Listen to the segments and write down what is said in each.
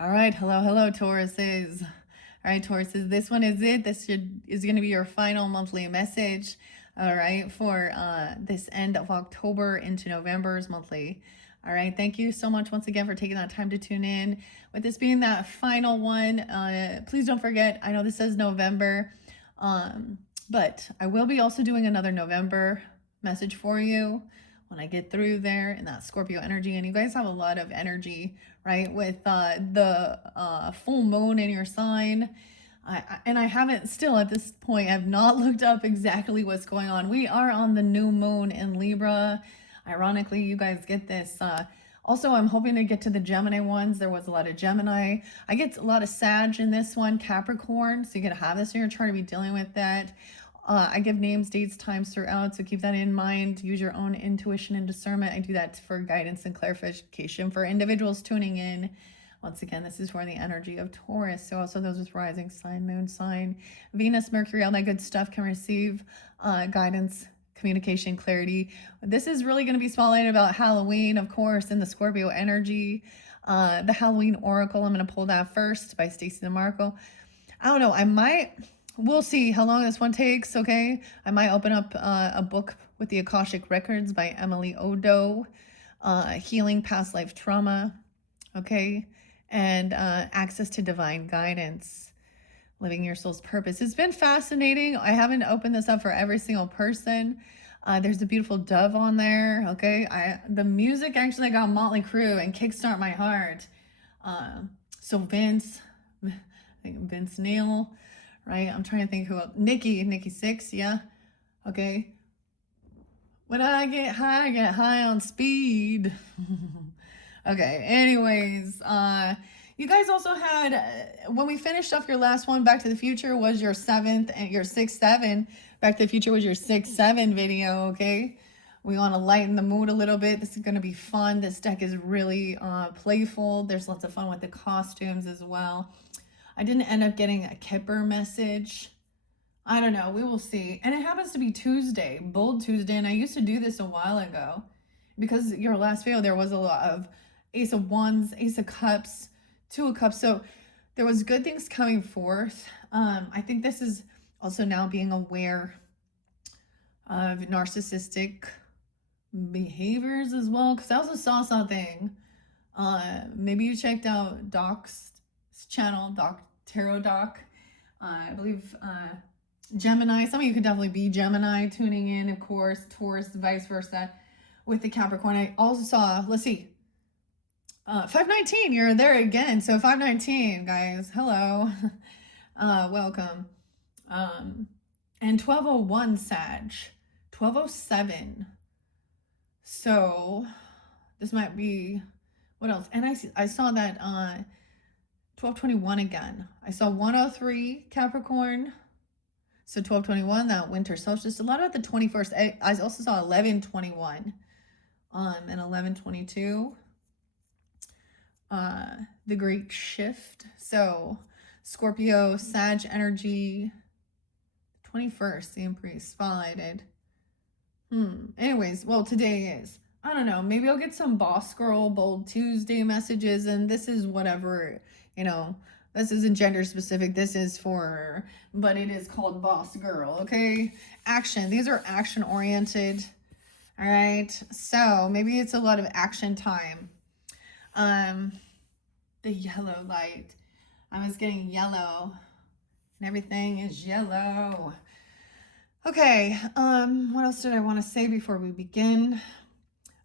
All right, hello, Tauruses. All right, Tauruses, this one is it. Is going to be your final monthly message, all right, for this end of October into November's monthly. All right, thank you so much once again for taking that time to tune in. With this being that final one, please don't forget, I know this says November, but I will be also doing another November message for you when I get through there in that Scorpio energy. And you guys have a lot of energy, right? With the full moon in your sign. And I haven't still at this point, I've not looked up exactly what's going on. We are on the new moon in Libra. Ironically, you guys get this. Also, I'm hoping to get to the Gemini ones. There was a lot of Gemini. I get a lot of Sag in this one, Capricorn. So you're going to have this in your chart to be dealing with that. I give names, dates, times throughout, so keep that in mind. Use your own intuition and discernment. I do that for guidance and clarification for individuals tuning in. Once again, this is for the energy of Taurus. So also those with rising sign, moon sign, Venus, Mercury, all that good stuff can receive guidance, communication, clarity. This is really going to be spotlighted about Halloween, of course, and the Scorpio energy. The Halloween Oracle, I'm going to pull that first by Stacey DeMarco. I don't know, we'll see how long this one takes, okay? I might open up a book with the Akashic Records by Emily Odo, Healing Past Life Trauma, okay? And Access to Divine Guidance, Living Your Soul's Purpose. It's been fascinating. I haven't opened this up for every single person. There's a beautiful dove on there, okay? The music actually got Motley Crue and Kickstart My Heart. So Vince Neil, right? I'm trying to think who else. Nikki Sixx, yeah. Okay. When I get high on speed. Okay, anyways, you guys also had, when we finished off your last one, Back to the Future was your 7th, and your 6-7. Back to the Future was your 6-7 video, okay? We want to lighten the mood a little bit. This is going to be fun. This deck is really playful. There's lots of fun with the costumes as well. I didn't end up getting a Kipper message. I don't know. We will see. And it happens to be Tuesday, Bold Tuesday. And I used to do this a while ago. Because your last video, there was a lot of Ace of Wands, Ace of Cups, Two of Cups. So there was good things coming forth. I think this is also now being aware of narcissistic behaviors as well. Because I also saw something. Maybe you checked out Doc's channel, Tarot Doc. I believe Gemini. Some of you could definitely be Gemini tuning in, of course. Taurus, vice versa. With the Capricorn, I also saw, let's see, 519, you're there again. So 519, guys, hello. Welcome. And 1201 Sag, 1207. So this might be, what else? And I saw that 1221 again. I saw 103 Capricorn. So 1221, that winter solstice. A lot about the 21st. I also saw 1121 and 1122. The Great Shift. So Scorpio, Sag energy. 21st, the Empress spotlighted. Anyways, well, today is, I don't know, maybe I'll get some Boss Girl Bold Tuesday messages, and this is whatever, you know, this isn't gender specific, this is for, but it is called Boss Girl, okay? Action, these are action oriented, all right? So maybe it's a lot of action time. The yellow light, I was getting yellow, and everything is yellow. Okay, what else did I want to say before we begin?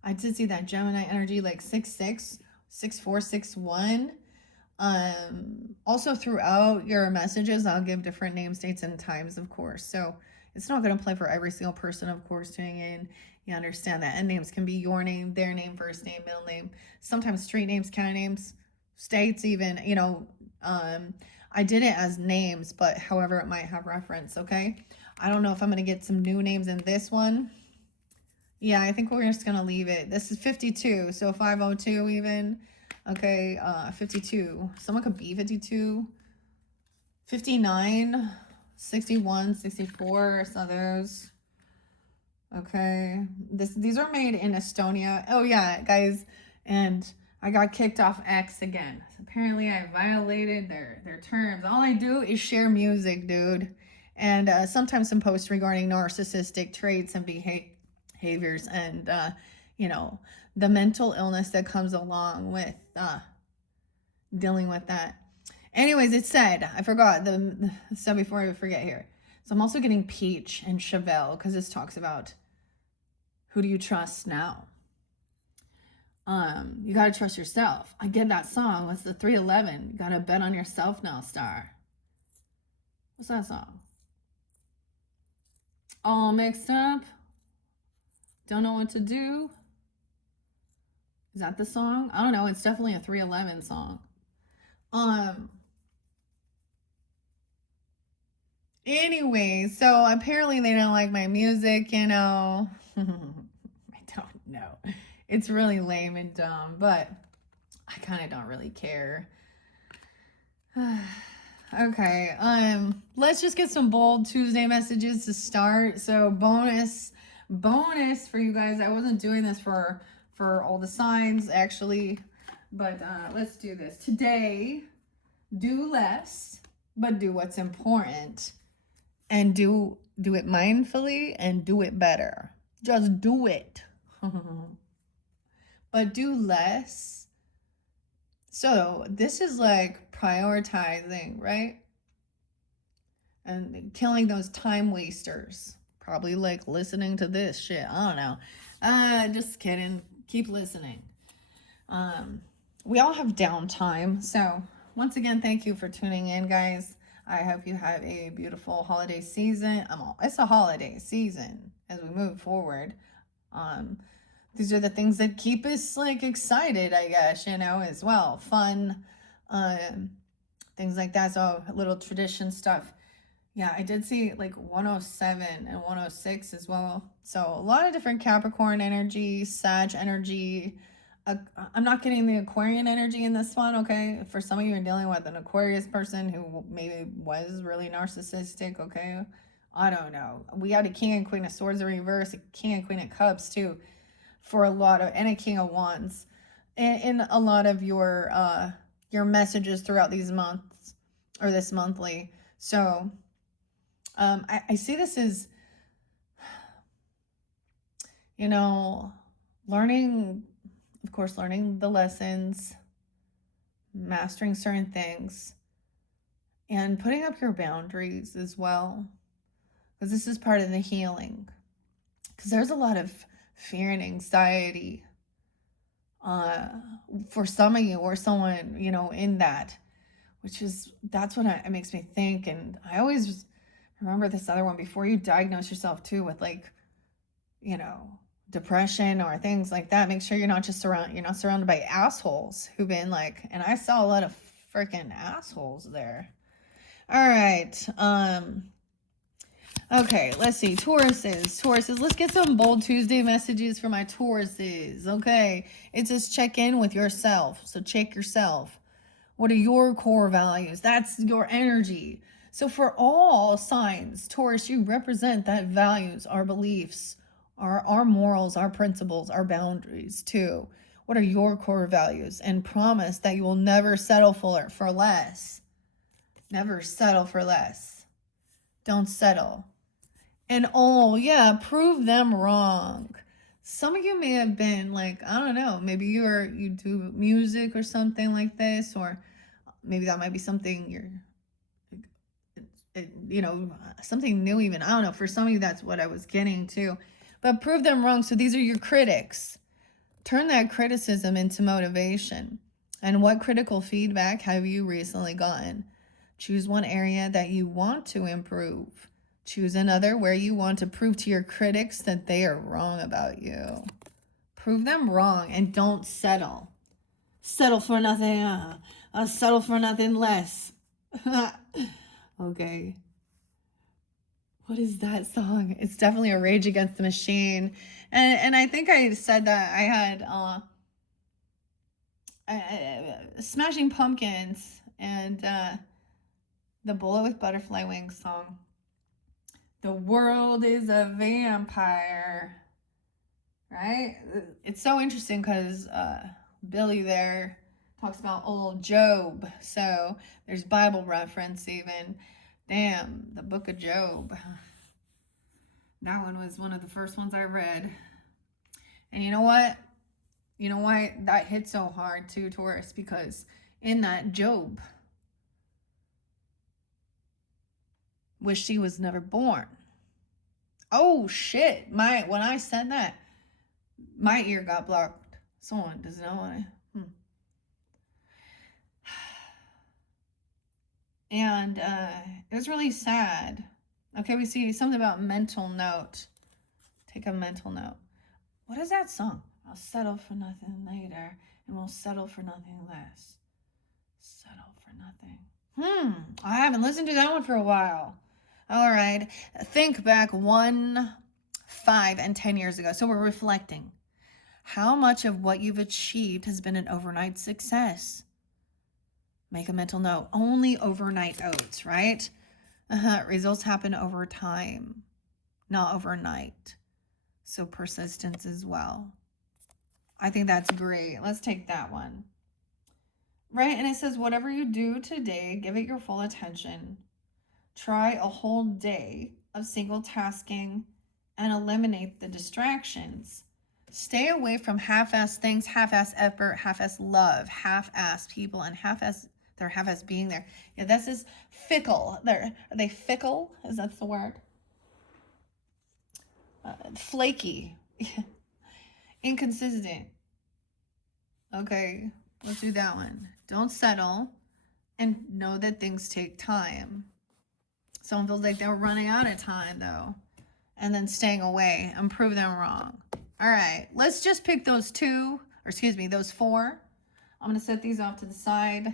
I did see that Gemini energy, like 6-6, 6-4, 6-1. Also throughout your messages, I'll give different names, dates, and times, of course. So it's not going to play for every single person, of course, tuning in. You understand that. And names can be your name, their name, first name, middle name. Sometimes street names, county names, states even, you know. I did it as names, but however it might have reference, okay? I don't know if I'm going to get some new names in this one. Yeah, I think we're just going to leave it. This is 52, so 502 even. Okay, 52. Someone could be 52. 59, 61, 64, some of those. Okay, these are made in Estonia. Oh yeah, guys, and I got kicked off X again. Apparently, I violated their terms. All I do is share music, dude. And sometimes some posts regarding narcissistic traits and behaviors and, you know, the mental illness that comes along with dealing with that. Anyways, it said, I forgot the stuff before I forget here. So I'm also getting Peach and Chevelle because this talks about who do you trust now? You gotta trust yourself. I get that song. What's the 311? You gotta bet on yourself now, Star. What's that song? All mixed up. Don't know what to do. Is that the song? I don't know. It's definitely a 311 song. Anyway, so apparently they don't like my music, you know. I don't know. It's really lame and dumb, but I kind of don't really care. Okay, let's just get some bold Tuesday messages to start. So bonus for you guys. I wasn't doing this for all the signs actually, but let's do this. Today, do less, but do what's important. And do it mindfully and do it better. Just do it. But do less. So this is like prioritizing, right? And killing those time wasters. Probably like listening to this shit. I don't know. Just kidding. Keep listening. We all have downtime. So once again, thank you for tuning in, guys. I hope you have a beautiful holiday season. It's a holiday season as we move forward. These are the things that keep us like excited, I guess, you know, as well. Fun, things like that. So little tradition stuff. Yeah, I did see like 107 and 106 as well. So a lot of different Capricorn energy, Sag energy. I'm not getting the Aquarian energy in this one, okay? For some of you are dealing with an Aquarius person who maybe was really narcissistic, okay? I don't know. We had a King and Queen of Swords in reverse, a King and Queen of Cups too, for a lot of, and a King of Wands in a lot of your messages throughout these months or this monthly. So I see this as, you know, learning the lessons, mastering certain things, and putting up your boundaries as well. Because this is part of the healing. Because there's a lot of fear and anxiety for some of you or someone, you know, in that. That's what it makes me think. And I always remember this other one, before you diagnose yourself too with like, you know, depression or things like that, make sure you're not surrounded by assholes who've been like, and I saw a lot of freaking assholes there. All right. Okay, let's see. Tauruses, let's get some bold Tuesday messages for my Tauruses. Okay, it says check in with yourself. So check yourself. What are your core values? That's your energy. So for all signs, Taurus, you represent that values, our beliefs, our morals, our principles, our boundaries too. What are your core values? And promise that you will never settle for less. Never settle for less. Don't settle. And prove them wrong. Some of you may have been like, I don't know, maybe you do music or something like this, or maybe that might be something something new even. I don't know. For some of you, that's what I was getting to. But prove them wrong. So these are your critics. Turn that criticism into motivation. And what critical feedback have you recently gotten? Choose one area that you want to improve. Choose another where you want to prove to your critics that they are wrong about you. Prove them wrong and don't settle. Settle for nothing. Settle for nothing less. Okay. What is that song? It's definitely a Rage Against the Machine. And I think I said that I had Smashing Pumpkins and the Bullet with Butterfly Wings song. The world is a vampire. Right? It's so interesting because Billy there talks about old Job. So there's Bible reference even. Damn, the book of Job. That one was one of the first ones I read. And you know what? You know why that hit so hard too, Taurus? Because in that Job wished he was never born. Oh shit. When I said that, my ear got blocked. Someone does not want to. And it was really sad. Okay, we see something about mental note. Take a mental note. What is that song? I'll settle for nothing later, and we'll settle for nothing less. Settle for nothing. I haven't listened to that one for a while. All right. Think back 1, 5, and 10 years ago. So we're reflecting. How much of what you've achieved has been an overnight success? Make a mental note. Only overnight oats, right? Results happen over time, not overnight. So persistence as well. I think that's great. Let's take that one. Right? And it says, whatever you do today, give it your full attention. Try a whole day of single tasking and eliminate the distractions. Stay away from half-ass things, half-ass effort, half-ass love, half-ass people, and half-ass being there. Yeah, this is fickle. Are they fickle? Is that the word? Flaky. Inconsistent. Okay, let's do that one. Don't settle and know that things take time. Someone feels like they're running out of time though, and then staying away and prove them wrong. All right, let's just pick those those 4. I'm going to set these off to the side.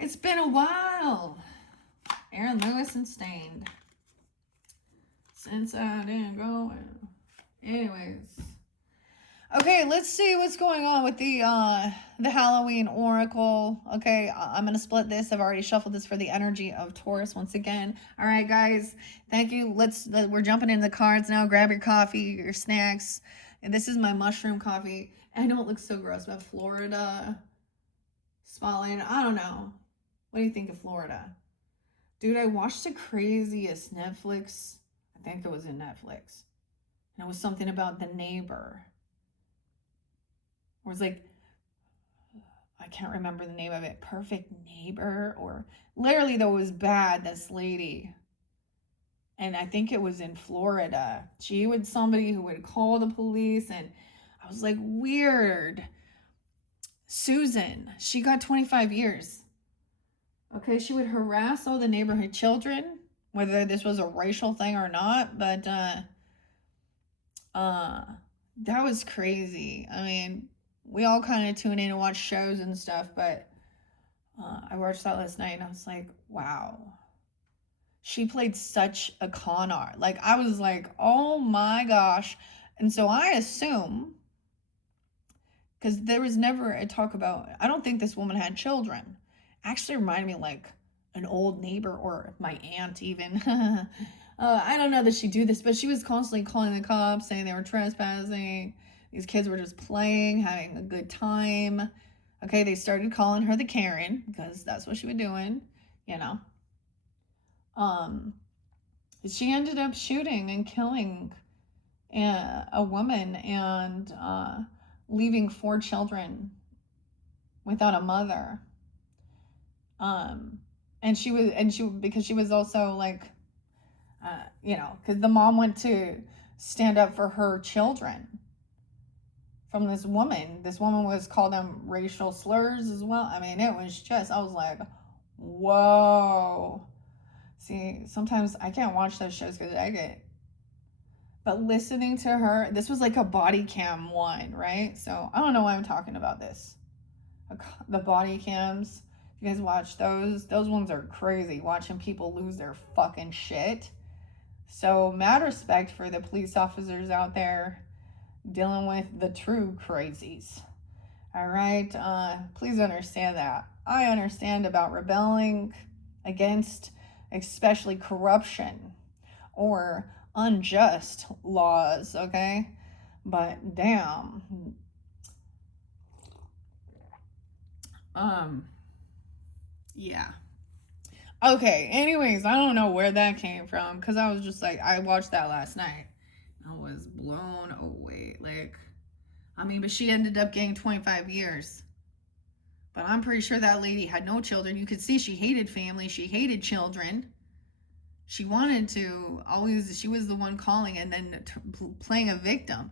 It's been a while. Aaron Lewis and Stained. Since I didn't go. Anyways. Okay, let's see what's going on with the Halloween Oracle. Okay, I'm going to split this. I've already shuffled this for the energy of Taurus once again. All right, guys. Thank you. We're jumping into the cards now. Grab your coffee, your snacks. And this is my mushroom coffee. I know it looks so gross, but Florida spotlight. I don't know. What do you think of Florida? Dude, I watched the craziest Netflix. I think it was in Netflix. And it was something about the neighbor. It was like, I can't remember the name of it. Perfect Neighbor, or literally though it was bad, this lady. And I think it was in Florida. She was somebody who would call the police, and I was like, weird. Susan, she got 25 years. Okay, she would harass all the neighborhood children, whether this was a racial thing or not, but that was crazy. I mean, we all kind of tune in and watch shows and stuff, but I watched that last night and I was like, wow. She played such a con art. Like, I was like, oh my gosh. And so I assume, because there was never a talk about, I don't think this woman had children. Actually reminded me like an old neighbor or my aunt even. I don't know that she'd do this, but she was constantly calling the cops, saying they were trespassing. These kids were just playing, having a good time. Okay, they started calling her the Karen because that's what she was doing, you know. She ended up shooting and killing a woman and leaving 4 children without a mother. And she because she was also like, you know, because the mom went to stand up for her children from this woman. This woman was called them racial slurs as well. I mean, it was just, I was like, whoa. See, sometimes I can't watch those shows because but listening to her, this was like a body cam one, right? So I don't know why I'm talking about this. The body cams, you guys watch those ones are crazy, watching people lose their fucking shit. So mad respect for the police officers out there dealing with the true crazies. All right, please understand that. I understand about rebelling against especially corruption or unjust laws, okay? But damn, Yeah. Okay, anyways, I don't know where that came from, because I was just like, I watched that last night. I was blown away. Like, I mean, but she ended up getting 25 years. But I'm pretty sure that lady had no children. You could see she hated family. She hated children. She wanted to always, she was the one calling and then playing a victim,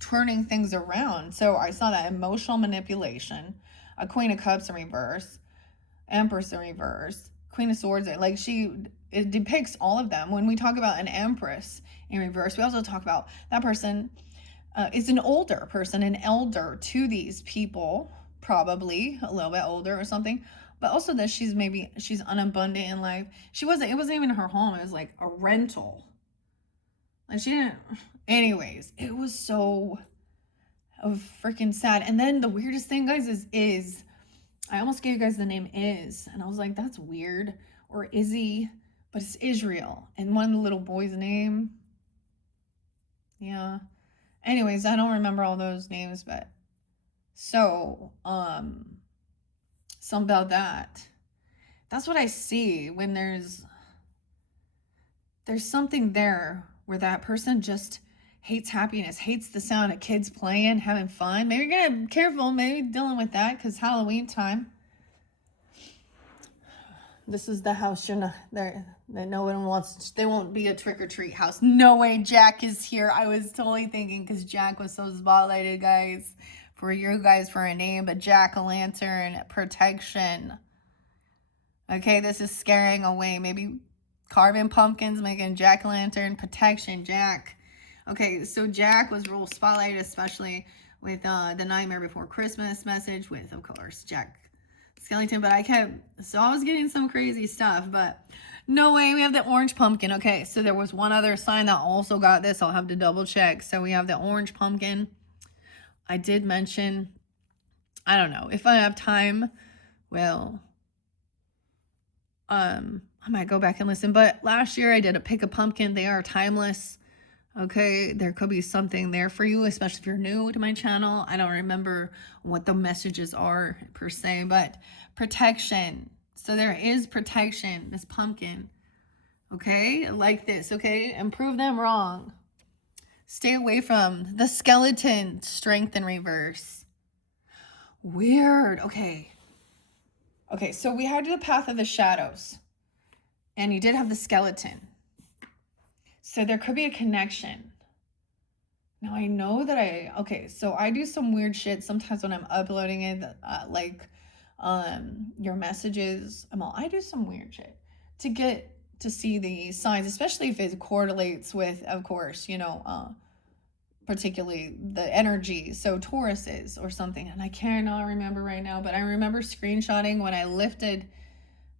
turning things around. So I saw that emotional manipulation, a Queen of Cups in reverse, Empress in reverse, Queen of Swords. Like it depicts all of them. When we talk about an Empress in reverse, we also talk about that person is an older person, an elder to these people, probably a little bit older or something. But also that she's unabundant in life. It wasn't even her home. It was like a rental. Like she didn't. Anyways, it was so freaking sad. And then the weirdest thing, guys, is I almost gave you guys the name Is, and I was like, that's weird, or Izzy, but it's Israel, and one of the little boy's name. Yeah. Anyways, I don't remember all those names, but so something about that. That's what I see when there's something there where that person just hates happiness, hates the sound of kids playing, having fun. Maybe you're gonna be careful, maybe dealing with that, because Halloween time. This is the house you're not there. No one wants. They won't be a trick or treat house. No way. Jack is here. I was totally thinking, because Jack was so spotlighted, guys, for you guys for a name, but Jack-o'-lantern protection. Okay, this is scaring away. Maybe carving pumpkins, making jack-o'-lantern protection. Jack. Okay, so Jack was real spotlighted, especially with the Nightmare Before Christmas message with, of course, Jack Skellington. But I was getting some crazy stuff, but no way. We have the orange pumpkin. Okay, so there was one other sign that also got this. I'll have to double check. So we have the orange pumpkin. I did mention, I don't know if I have time, well, I might go back and listen, but last year I did a pick a pumpkin. They are timeless. Okay, there could be something there for you, especially if you're new to my channel. I don't remember what the messages are per se, but protection. So there is protection, this pumpkin. Okay, like this, okay? And prove them wrong. Stay away from the skeleton, strength in reverse. Weird. Okay, so we had the path of the shadows, and you did have the skeleton. So there could be a connection. Now I know that so I do some weird shit sometimes when I'm uploading it, like your messages. I do some weird shit to get to see the signs, especially if it correlates with, of course, particularly the energy. So Taurus is or something, and I cannot remember right now, but I remember screenshotting when I lifted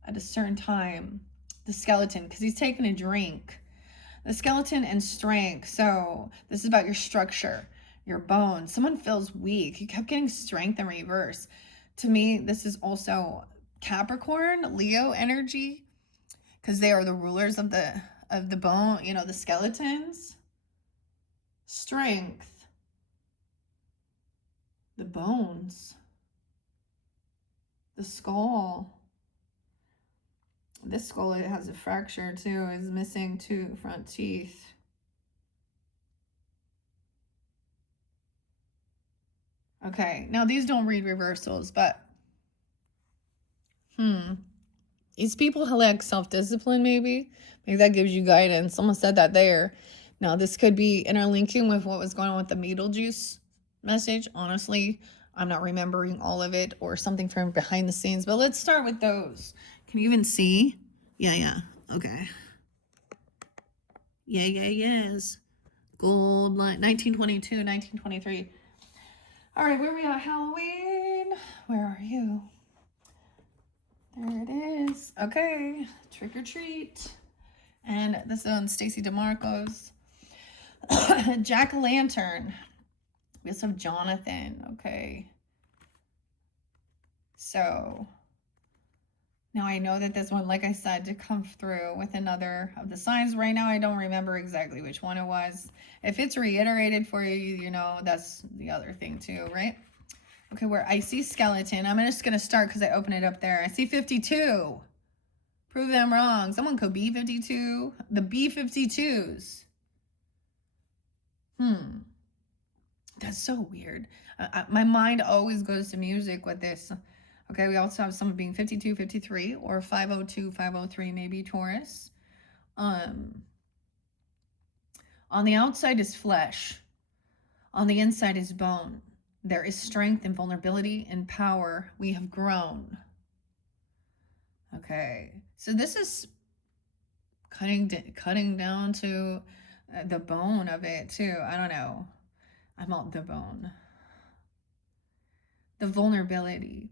at a certain time the skeleton, because he's taking a drink. The skeleton and strength. So this is about your structure, your bones. Someone feels weak. You kept getting strength in reverse. To me, this is also Capricorn, Leo energy, because they are the rulers of the bone, the skeletons. Strength. The bones. The skull. This skull, it has a fracture too, is missing 2 front teeth. Okay, now these don't read reversals, but these people lack self-discipline, maybe that gives you guidance. Someone said that there. Now this could be interlinking with what was going on with the Beetlejuice message. Honestly, I'm not remembering all of it, or something from behind the scenes, but let's start with those. Can you even see? Yeah. Okay. Yes. Gold line, 1922, 1923. All right, where are we at? Halloween. Where are you? There it is. Okay, trick or treat. And this is on Stacy DeMarco's. Jack-o'-lantern. We also have Jonathan. Okay. So now I know that this one, like I said, to come through with another of the signs. Right now, I don't remember exactly which one it was. If it's reiterated for you, that's the other thing too, right? Okay, where I see skeleton, I'm just going to start because I open it up there. I see 52. Prove them wrong. Someone could be 52. The B-52s. That's so weird. My mind always goes to music with this. Okay, we also have someone being 52, 53, or 502, 503, maybe Taurus. On the outside is flesh. On the inside is bone. There is strength and vulnerability and power. We have grown. Okay, so this is cutting down to the bone of it too. I don't know. I'm on the bone. The vulnerability.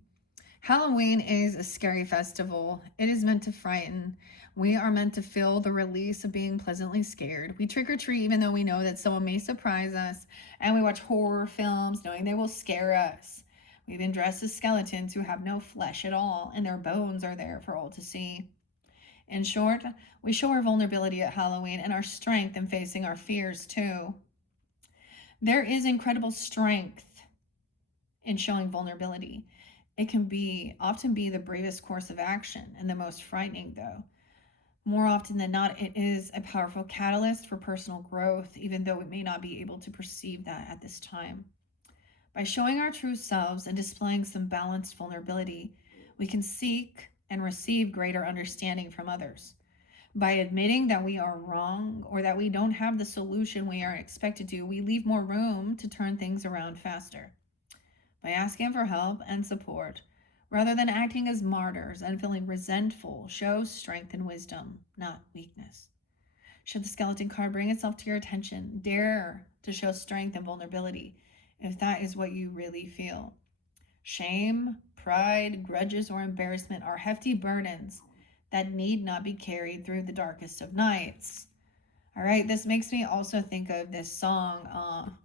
Halloween is a scary festival. It is meant to frighten. We are meant to feel the release of being pleasantly scared. We trick or treat even though we know that someone may surprise us, and we watch horror films knowing they will scare us. We've been dressed as skeletons who have no flesh at all, and their bones are there for all to see. In short, we show our vulnerability at Halloween and our strength in facing our fears too. There is incredible strength in showing vulnerability. It can often be the bravest course of action and the most frightening, though. More often than not, it is a powerful catalyst for personal growth, even though we may not be able to perceive that at this time. By showing our true selves and displaying some balanced vulnerability, we can seek and receive greater understanding from others. By admitting that we are wrong or that we don't have the solution we are expected to, we leave more room to turn things around faster. By asking for help and support, rather than acting as martyrs and feeling resentful, shows strength and wisdom, not weakness. Should the skeleton card bring itself to your attention, dare to show strength and vulnerability if that is what you really feel. Shame, pride, grudges, or embarrassment are hefty burdens that need not be carried through the darkest of nights. All right, this makes me also think of this song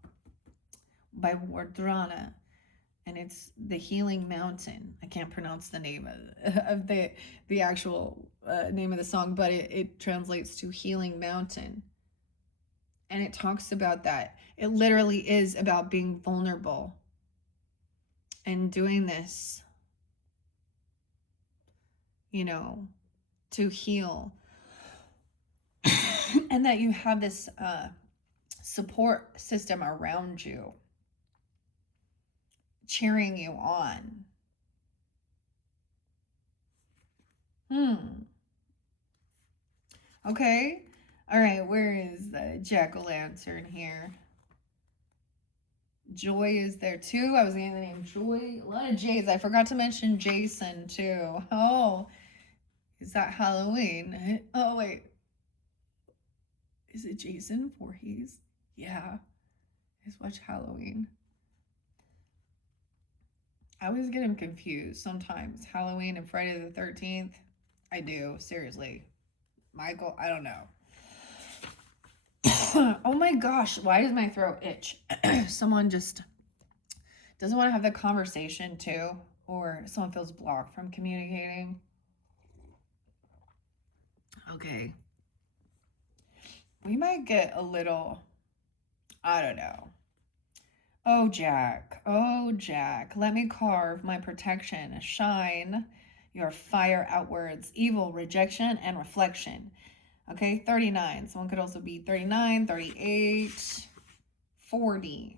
by Wardrana, and it's The Healing Mountain. I can't pronounce the name of the actual name of the song, but it translates to Healing Mountain. And it talks about that. It literally is about being vulnerable and doing this, to heal. And that you have this support system around you, cheering you on. Okay. All right, where is the jack-o'-lantern here? Joy is there too. I was getting the name Joy. A lot of J's. I forgot to mention Jason too. Oh, is that Halloween? Oh, wait. Is it Jason Voorhees? Yeah. Let's watch Halloween. I always get him confused sometimes. Halloween and Friday the 13th. I do. Seriously. Michael, I don't know. Oh my gosh, why does my throat itch? Someone just doesn't want to have the conversation too, or someone feels blocked from communicating. Okay. We might get a little, I don't know. Oh, Jack, let me carve my protection. Shine your fire outwards, evil, rejection, and reflection. Okay, 39. Someone could also be 39, 38, 40.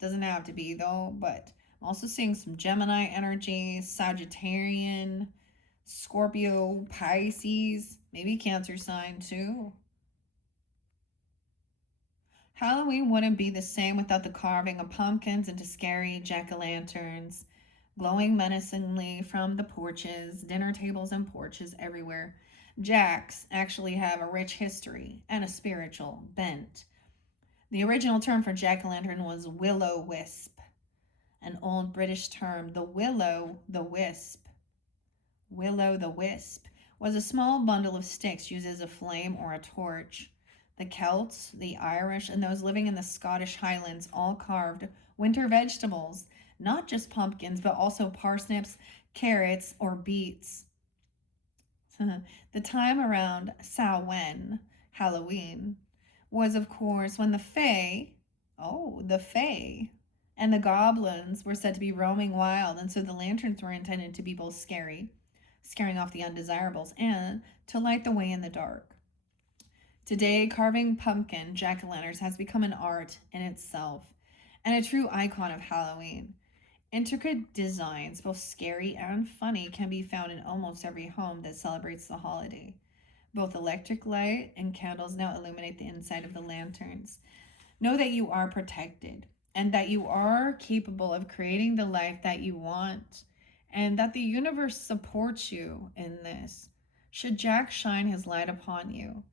Doesn't have to be though, but I'm also seeing some Gemini energy, Sagittarian, Scorpio, Pisces, maybe Cancer sign too. Halloween wouldn't be the same without the carving of pumpkins into scary jack-o'-lanterns, glowing menacingly from the porches, dinner tables and porches everywhere. Jacks actually have a rich history and a spiritual bent. The original term for jack-o'-lantern was will-o'-wisp, an old British term. The will-o'-the-wisp was a small bundle of sticks used as a flame or a torch. The Celts, the Irish, and those living in the Scottish Highlands all carved winter vegetables, not just pumpkins, but also parsnips, carrots, or beets. The time around Samhain, Halloween, was of course when the Fae And the goblins were said to be roaming wild, and so the lanterns were intended to be both scary, scaring off the undesirables, and to light the way in the dark. Today, carving pumpkin jack-o'-lanterns has become an art in itself and a true icon of Halloween. Intricate designs, both scary and funny, can be found in almost every home that celebrates the holiday. Both electric light and candles now illuminate the inside of the lanterns. Know that you are protected and that you are capable of creating the life that you want, and that the universe supports you in this. Should Jack shine his light upon you?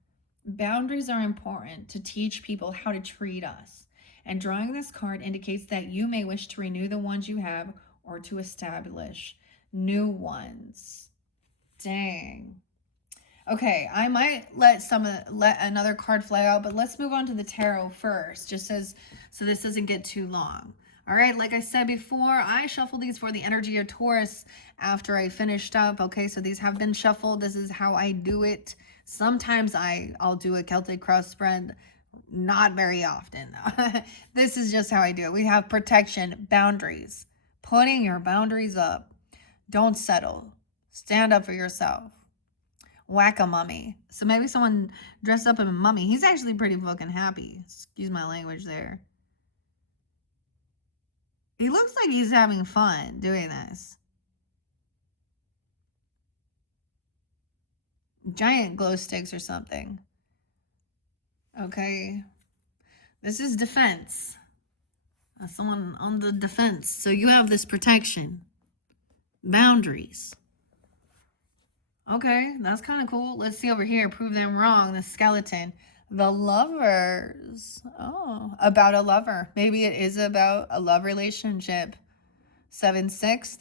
Boundaries are important to teach people how to treat us. And drawing this card indicates that you may wish to renew the ones you have or to establish new ones. Dang. Okay, I might let another card fly out, but let's move on to the tarot first, just as so this doesn't get too long. All right, like I said before, I shuffle these for the energy of Taurus after I finished up. Okay, so these have been shuffled. This is how I do it. Sometimes I'll do a Celtic cross spread, not very often. This is just how I do it. We have protection, boundaries, putting your boundaries up. Don't settle. Stand up for yourself. Whack-a-mummy. So maybe someone dressed up as a mummy. He's actually pretty fucking happy. Excuse my language there. He looks like he's having fun doing this. Giant glow sticks or something. Okay. This is defense. Someone on the defense. So you have this protection. Boundaries. Okay, that's kind of cool. Let's see over here. Prove them wrong. The skeleton. The lovers. Oh, about a lover. Maybe it is about a love relationship. 7-6.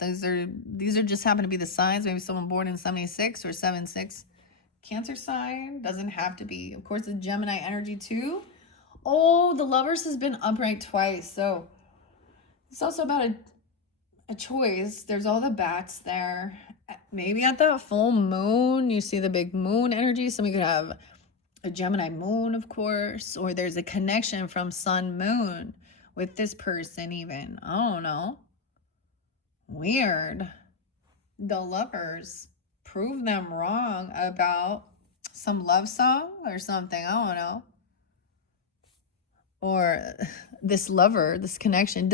These are just happen to be the signs. Maybe someone born in 76 or 7-6. Cancer sign. Doesn't have to be. Of course, the Gemini energy too. Oh, the lovers has been upright twice. So it's also about a choice. There's all the bats there. Maybe at the full moon, you see the big moon energy. So we could have a Gemini moon, of course, or there's a connection from sun moon with this person even. I don't know. Weird. The lovers. Prove them wrong about some love song or something. I don't know. Or this lover, this connection.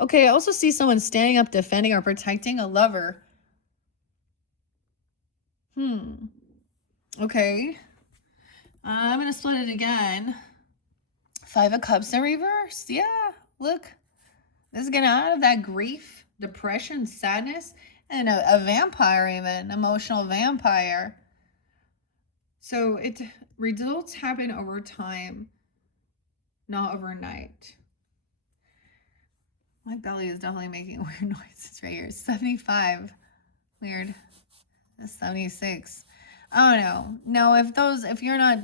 Okay, I also see someone standing up, defending or protecting a lover. Okay. I'm going to split it again. 5 of Cups in reverse. Yeah, look. This is getting out of that grief, depression, sadness, and a vampire even, emotional vampire. So results happen over time, not overnight. My belly is definitely making weird noises right here. 75. Weird. 76. I don't know. No, if you're not,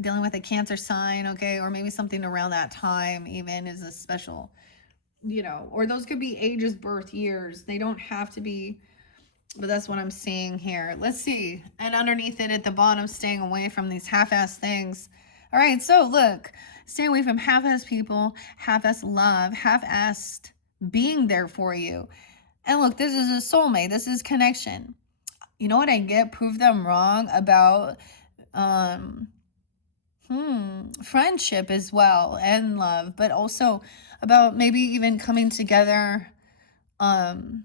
dealing with a Cancer sign, okay, or maybe something around that time even is a special, or those could be ages, birth years. They don't have to be, but that's what I'm seeing here. Let's see. And underneath it at the bottom, staying away from these half-assed things. All right, so look, stay away from half-assed people, half-assed love, half-assed being there for you. And look, this is a soulmate. This is connection. You know what I get? Prove them wrong about friendship as well and love, but also about maybe even coming together and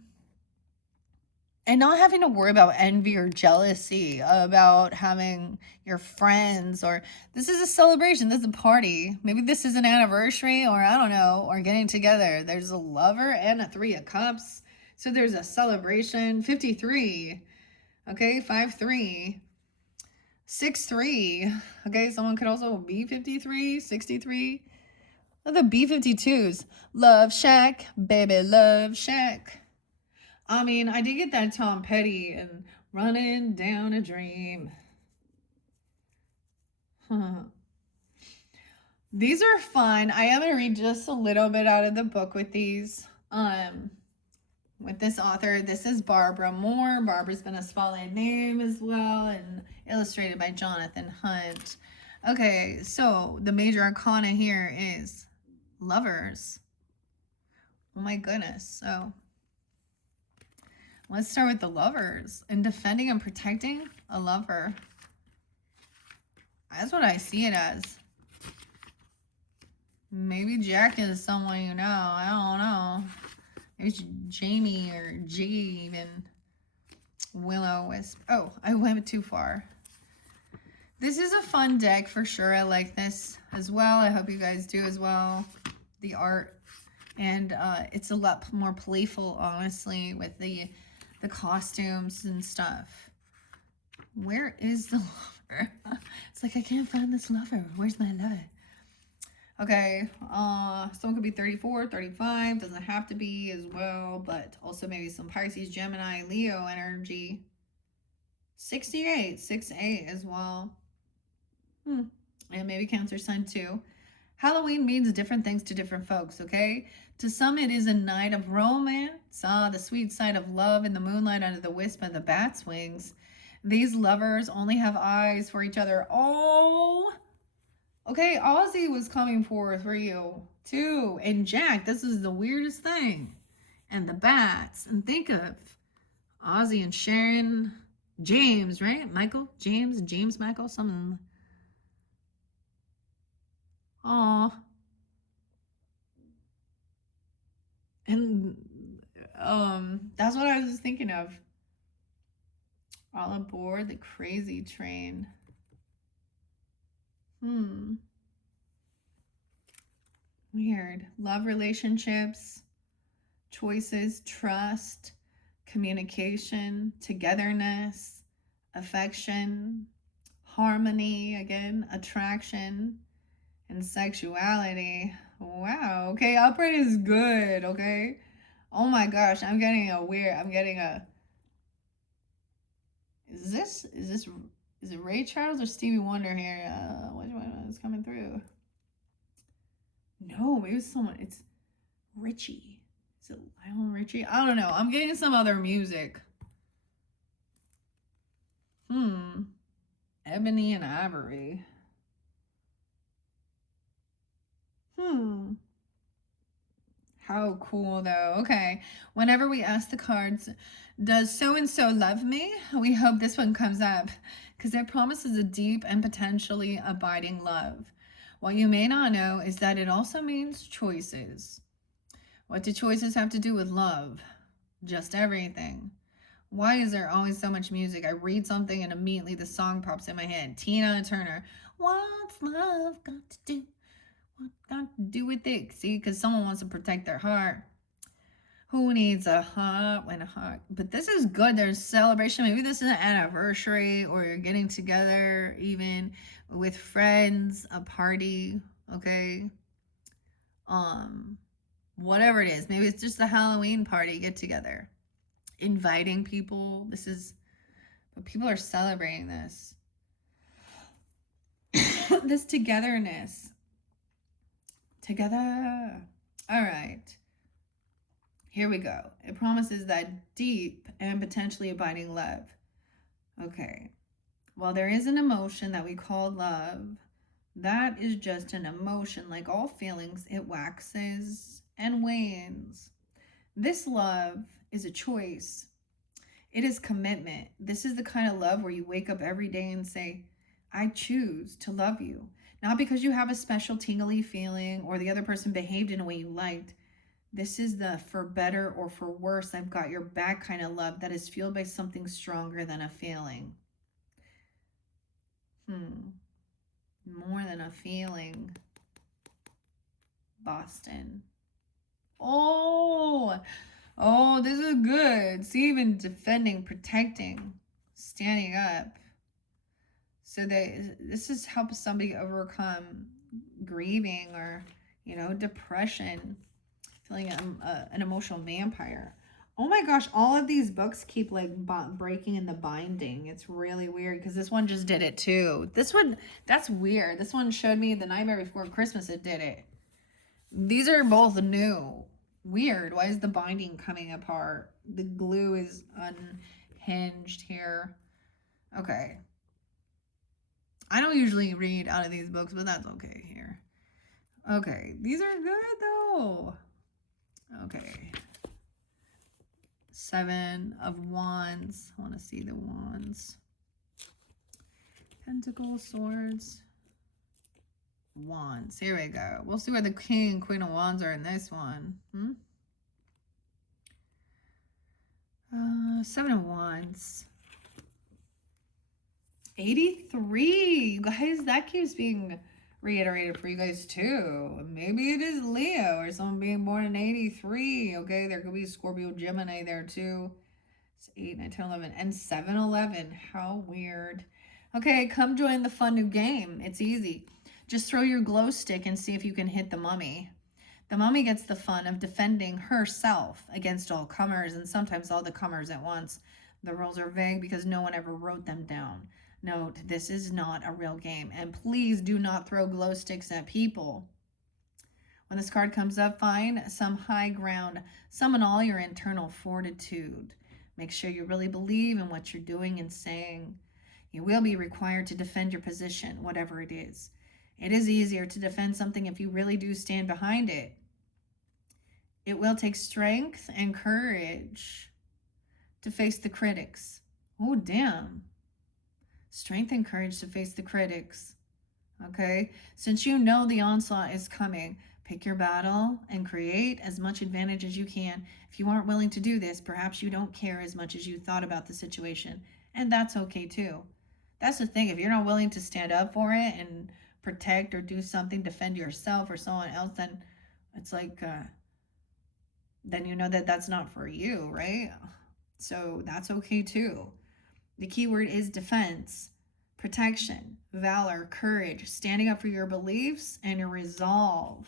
not having to worry about envy or jealousy about having your friends, or this is a celebration, this is a party. Maybe this is an anniversary, or I don't know, or getting together. There's a lover and a 3 of Cups. So there's a celebration. 53. Okay, 5-3. 6-3. Okay, someone could also be 53, 63. The B-52s. Love Shack, baby, Love Shack. I mean, I did get that Tom Petty and Running Down a Dream. These are fun. I am going to read just a little bit out of the book with these. With this author. This is Barbara Moore. Barbara's been a spotlight name as well, and illustrated by Jonathan Hunt. Okay, so the major arcana here is lovers. Oh my goodness. So let's start with the lovers. And defending and protecting a lover. That's what I see it as. Maybe Jack is someone you know. I don't know. Maybe it's Jamie or G even. Will-O-Wisp. Oh, I went too far. This is a fun deck for sure. I like this as well. I hope you guys do as well. The art. And it's a lot more playful, honestly, with the costumes and stuff. Where is the lover? It's like, I can't find this lover. Where's my lover? Okay, someone could be 34, 35, doesn't have to be as well, but also maybe some Pisces, Gemini, Leo energy. 68, 6'8" as well. And maybe Cancer sign too. Halloween means different things to different folks, okay? To some, it is a night of romance, the sweet sight of love in the moonlight under the wisp and the bat's wings. These lovers only have eyes for each other. Oh, okay, Ozzy was coming forth for you too. And Jack, this is the weirdest thing. And the bats. And think of Ozzy and Sharon, James, right? Michael, James Michael, something. Aw. And that's what I was thinking of. All aboard the crazy train. Weird. Love relationships, choices, trust, communication, togetherness, affection, harmony, again, attraction, and sexuality. Wow. Okay, upright is good, okay? Oh my gosh, I'm getting a Is it Ray Charles or Stevie Wonder here? Which one is coming through? No, maybe it's Richie. Is it Lionel Richie? I don't know. I'm getting some other music. Ebony and Ivory. How cool though. Okay. Whenever we ask the cards, does so-and-so love me? We hope this one comes up because it promises a deep and potentially abiding love. What you may not know is that it also means choices. What do choices have to do with love? Just everything. Why is there always so much music? I read something and immediately the song pops in my head. Tina Turner. What's love got to do? What got to do with it? See, because someone wants to protect their heart. Who needs a heart when a heart? But this is good. There's celebration. Maybe this is an anniversary or you're getting together even with friends, a party, okay? Whatever it is. Maybe it's just a Halloween party, get together. Inviting people. But people are celebrating this. This togetherness. Together. All right. Here we go. It promises that deep and potentially abiding love. Okay. While there is an emotion that we call love, that is just an emotion. Like all feelings, it waxes and wanes. This love is a choice. It is commitment. This is the kind of love where you wake up every day and say, I choose to love you. Not because you have a special tingly feeling or the other person behaved in a way you liked. This is the for better or for worse, I've got your back kind of love that is fueled by something stronger than a feeling. More than a feeling. Boston. Oh, this is good. See, even defending, protecting, standing up. So this helps somebody overcome grieving or, depression, feeling an emotional vampire. Oh my gosh, all of these books keep like breaking in the binding. It's really weird because this one just did it too. This one, that's weird. This one showed me The Nightmare Before Christmas. It did it. These are both new. Weird. Why is the binding coming apart? The glue is unhinged here. Okay. I don't usually read out of these books, but that's okay here. Okay. These are good though. Okay. 7 of Wands. I want to see the Wands. Pentacles, Swords, Wands. Here we go. We'll see where the King and Queen of Wands are in this one. 7 of Wands. 83. Guys, that keeps being reiterated for you guys too. Maybe it is Leo or someone being born in 83. Okay, there could be Scorpio, Gemini there too. It's 8, 9, 10, 11, and 7, 11. How weird. Okay, come join the fun new game. It's easy. Just throw your glow stick and see if you can hit the mummy. The mummy gets the fun of defending herself against all comers, and sometimes all the comers at once. The rules are vague because no one ever wrote them down. Note, this is not a real game, and please do not throw glow sticks at people. When this card comes up, find some high ground. Summon all your internal fortitude. Make sure you really believe in what you're doing and saying. You will be required to defend your position, whatever it is. It is easier to defend something if you really do stand behind it. It will take strength and courage to face the critics. Oh, damn. Strength and courage to face the critics. Okay? Since you know the onslaught is coming, pick your battle and create as much advantage as you can. If you aren't willing to do this, perhaps you don't care as much as you thought about the situation. And that's okay too. That's the thing. If you're not willing to stand up for it and protect or do something, defend yourself or someone else, then it's like, then you know that that's not for you, right? So that's okay too. The key word is defense, protection, valor, courage, standing up for your beliefs and your resolve.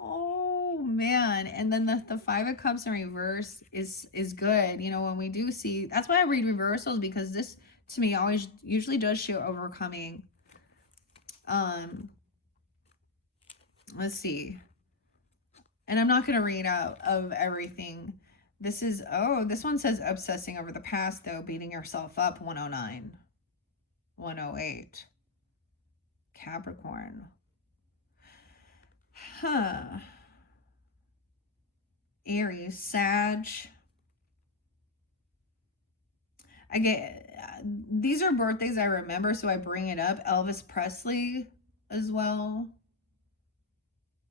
Oh man. And then the 5 of Cups in reverse is good. You know, when we do see, that's why I read reversals, because this to me always usually does show overcoming. Let's see. And I'm not going to read out of everything. This is, oh, this one says obsessing over the past, though, beating yourself up, 109. 108. Capricorn. Aries, Sag. I get, these are birthdays I remember, so I bring it up. Elvis Presley as well.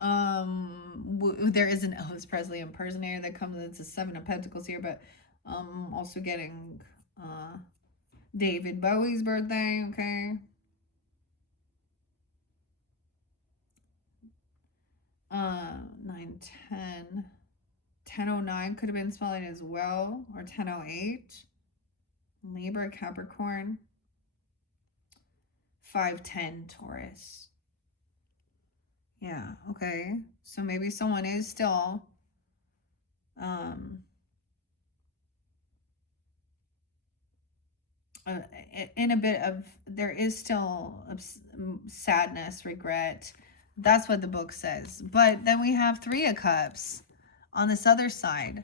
There is an Elvis Presley impersonator that comes, it's a 7 of Pentacles here, but also getting David Bowie's birthday, okay. 9, 10. 1009 could have been spelling as well, or 1008. Libra, Capricorn. 510, Taurus. Yeah, okay. So maybe someone is still in a bit of, there is still sadness, regret. That's what the book says. But then we have 3 of Cups on this other side.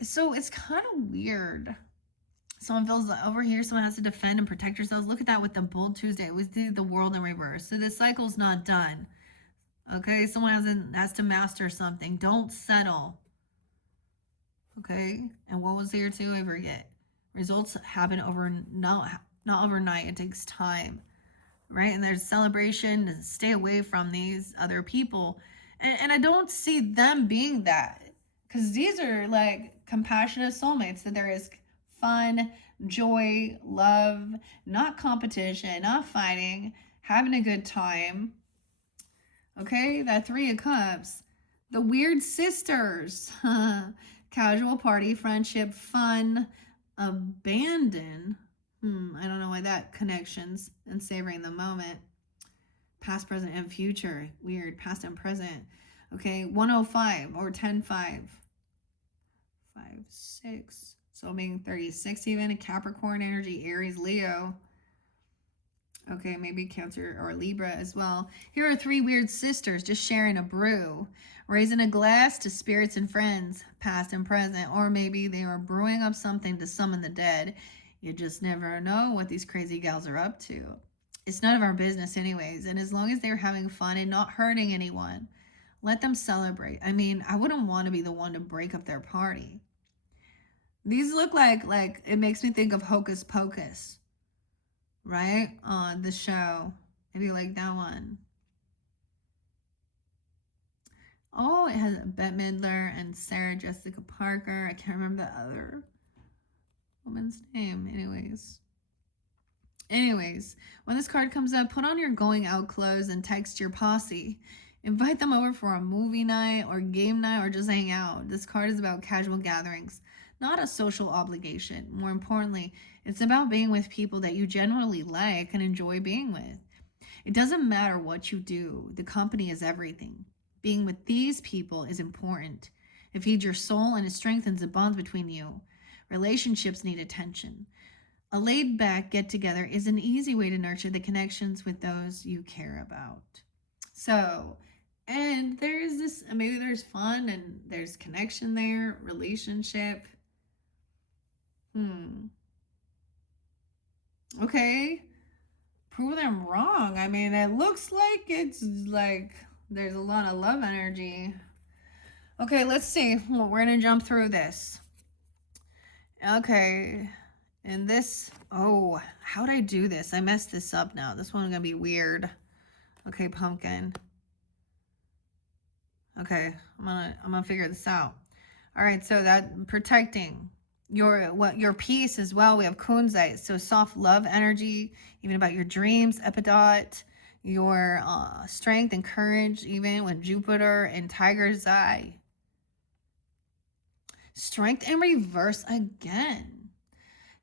So it's kind of weird. Someone feels like over here, someone has to defend and protect yourselves. Look at that with the Bold Tuesday. We see the world in reverse. So this cycle's not done. Okay, someone has to master something. Don't settle. Okay, and what was here too? I forget. Results happen not overnight. It takes time, right? And there's celebration. Stay away from these other people, and I don't see them being that, because these are like compassionate soulmates. That there is fun, joy, love, not competition, not fighting, having a good time. Okay, that 3 of Cups. The weird sisters. Casual party, friendship, fun, abandon. I don't know why that connections, and savoring the moment. Past, present, and future. Weird. Past and present. Okay, 105 or 10-5. 5, 6. So being 36 even. A Capricorn energy, Aries, Leo. Okay, maybe Cancer or Libra as well. Here are 3 weird sisters just sharing a brew. Raising a glass to spirits and friends, past and present. Or maybe they are brewing up something to summon the dead. You just never know what these crazy gals are up to. It's none of our business anyways. And as long as they're having fun and not hurting anyone, Let them celebrate. I mean, I wouldn't want to be the one to break up their party. These look like it makes me think of Hocus Pocus, right? On the show. Maybe like that one. Oh, it has Bette Midler and Sarah Jessica Parker. I can't remember the other woman's name. Anyways, when this card comes up, put on your going out clothes and text your posse. Invite them over for a movie night or game night or just hang out. This card is about casual gatherings, not a social obligation. More importantly, it's about being with people that you generally like and enjoy being with. It doesn't matter what you do, the company is everything. Being with these people is important. It feeds your soul and it strengthens the bonds between you. Relationships need attention. A laid back get together is an easy way to nurture the connections with those you care about. So, and there's this, maybe there's fun and there's connection there, relationship. Okay. Prove them wrong. I mean, it looks like it's like there's a lot of love energy. Okay, let's see. Well, we're going to jump through this. Okay. And this, oh, how'd I do this? I messed this up now. This one's going to be weird. Okay, pumpkin. Okay, I'm gonna figure this out. All right, so that protecting your peace as well. We have kunzite, so soft love energy, even about your dreams, epidot, your strength and courage, even with Jupiter and Tiger's Eye. Strength in reverse again.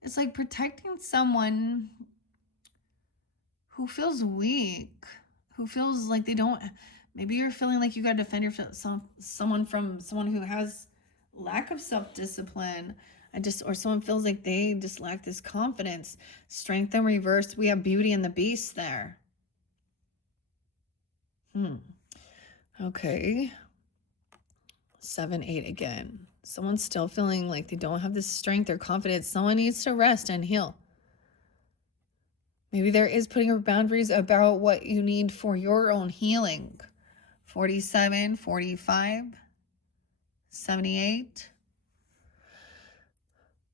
It's like protecting someone who feels weak, who feels like they don't. Maybe you're feeling like you got to defend someone from someone who has lack of self-discipline, or someone feels like they just lack this confidence. Strength in reverse. We have Beauty and the Beast there. Okay. 7, 8 again. Someone's still feeling like they don't have this strength or confidence. Someone needs to rest and heal. Maybe there is putting up boundaries about what you need for your own healing. 47, 45, 78.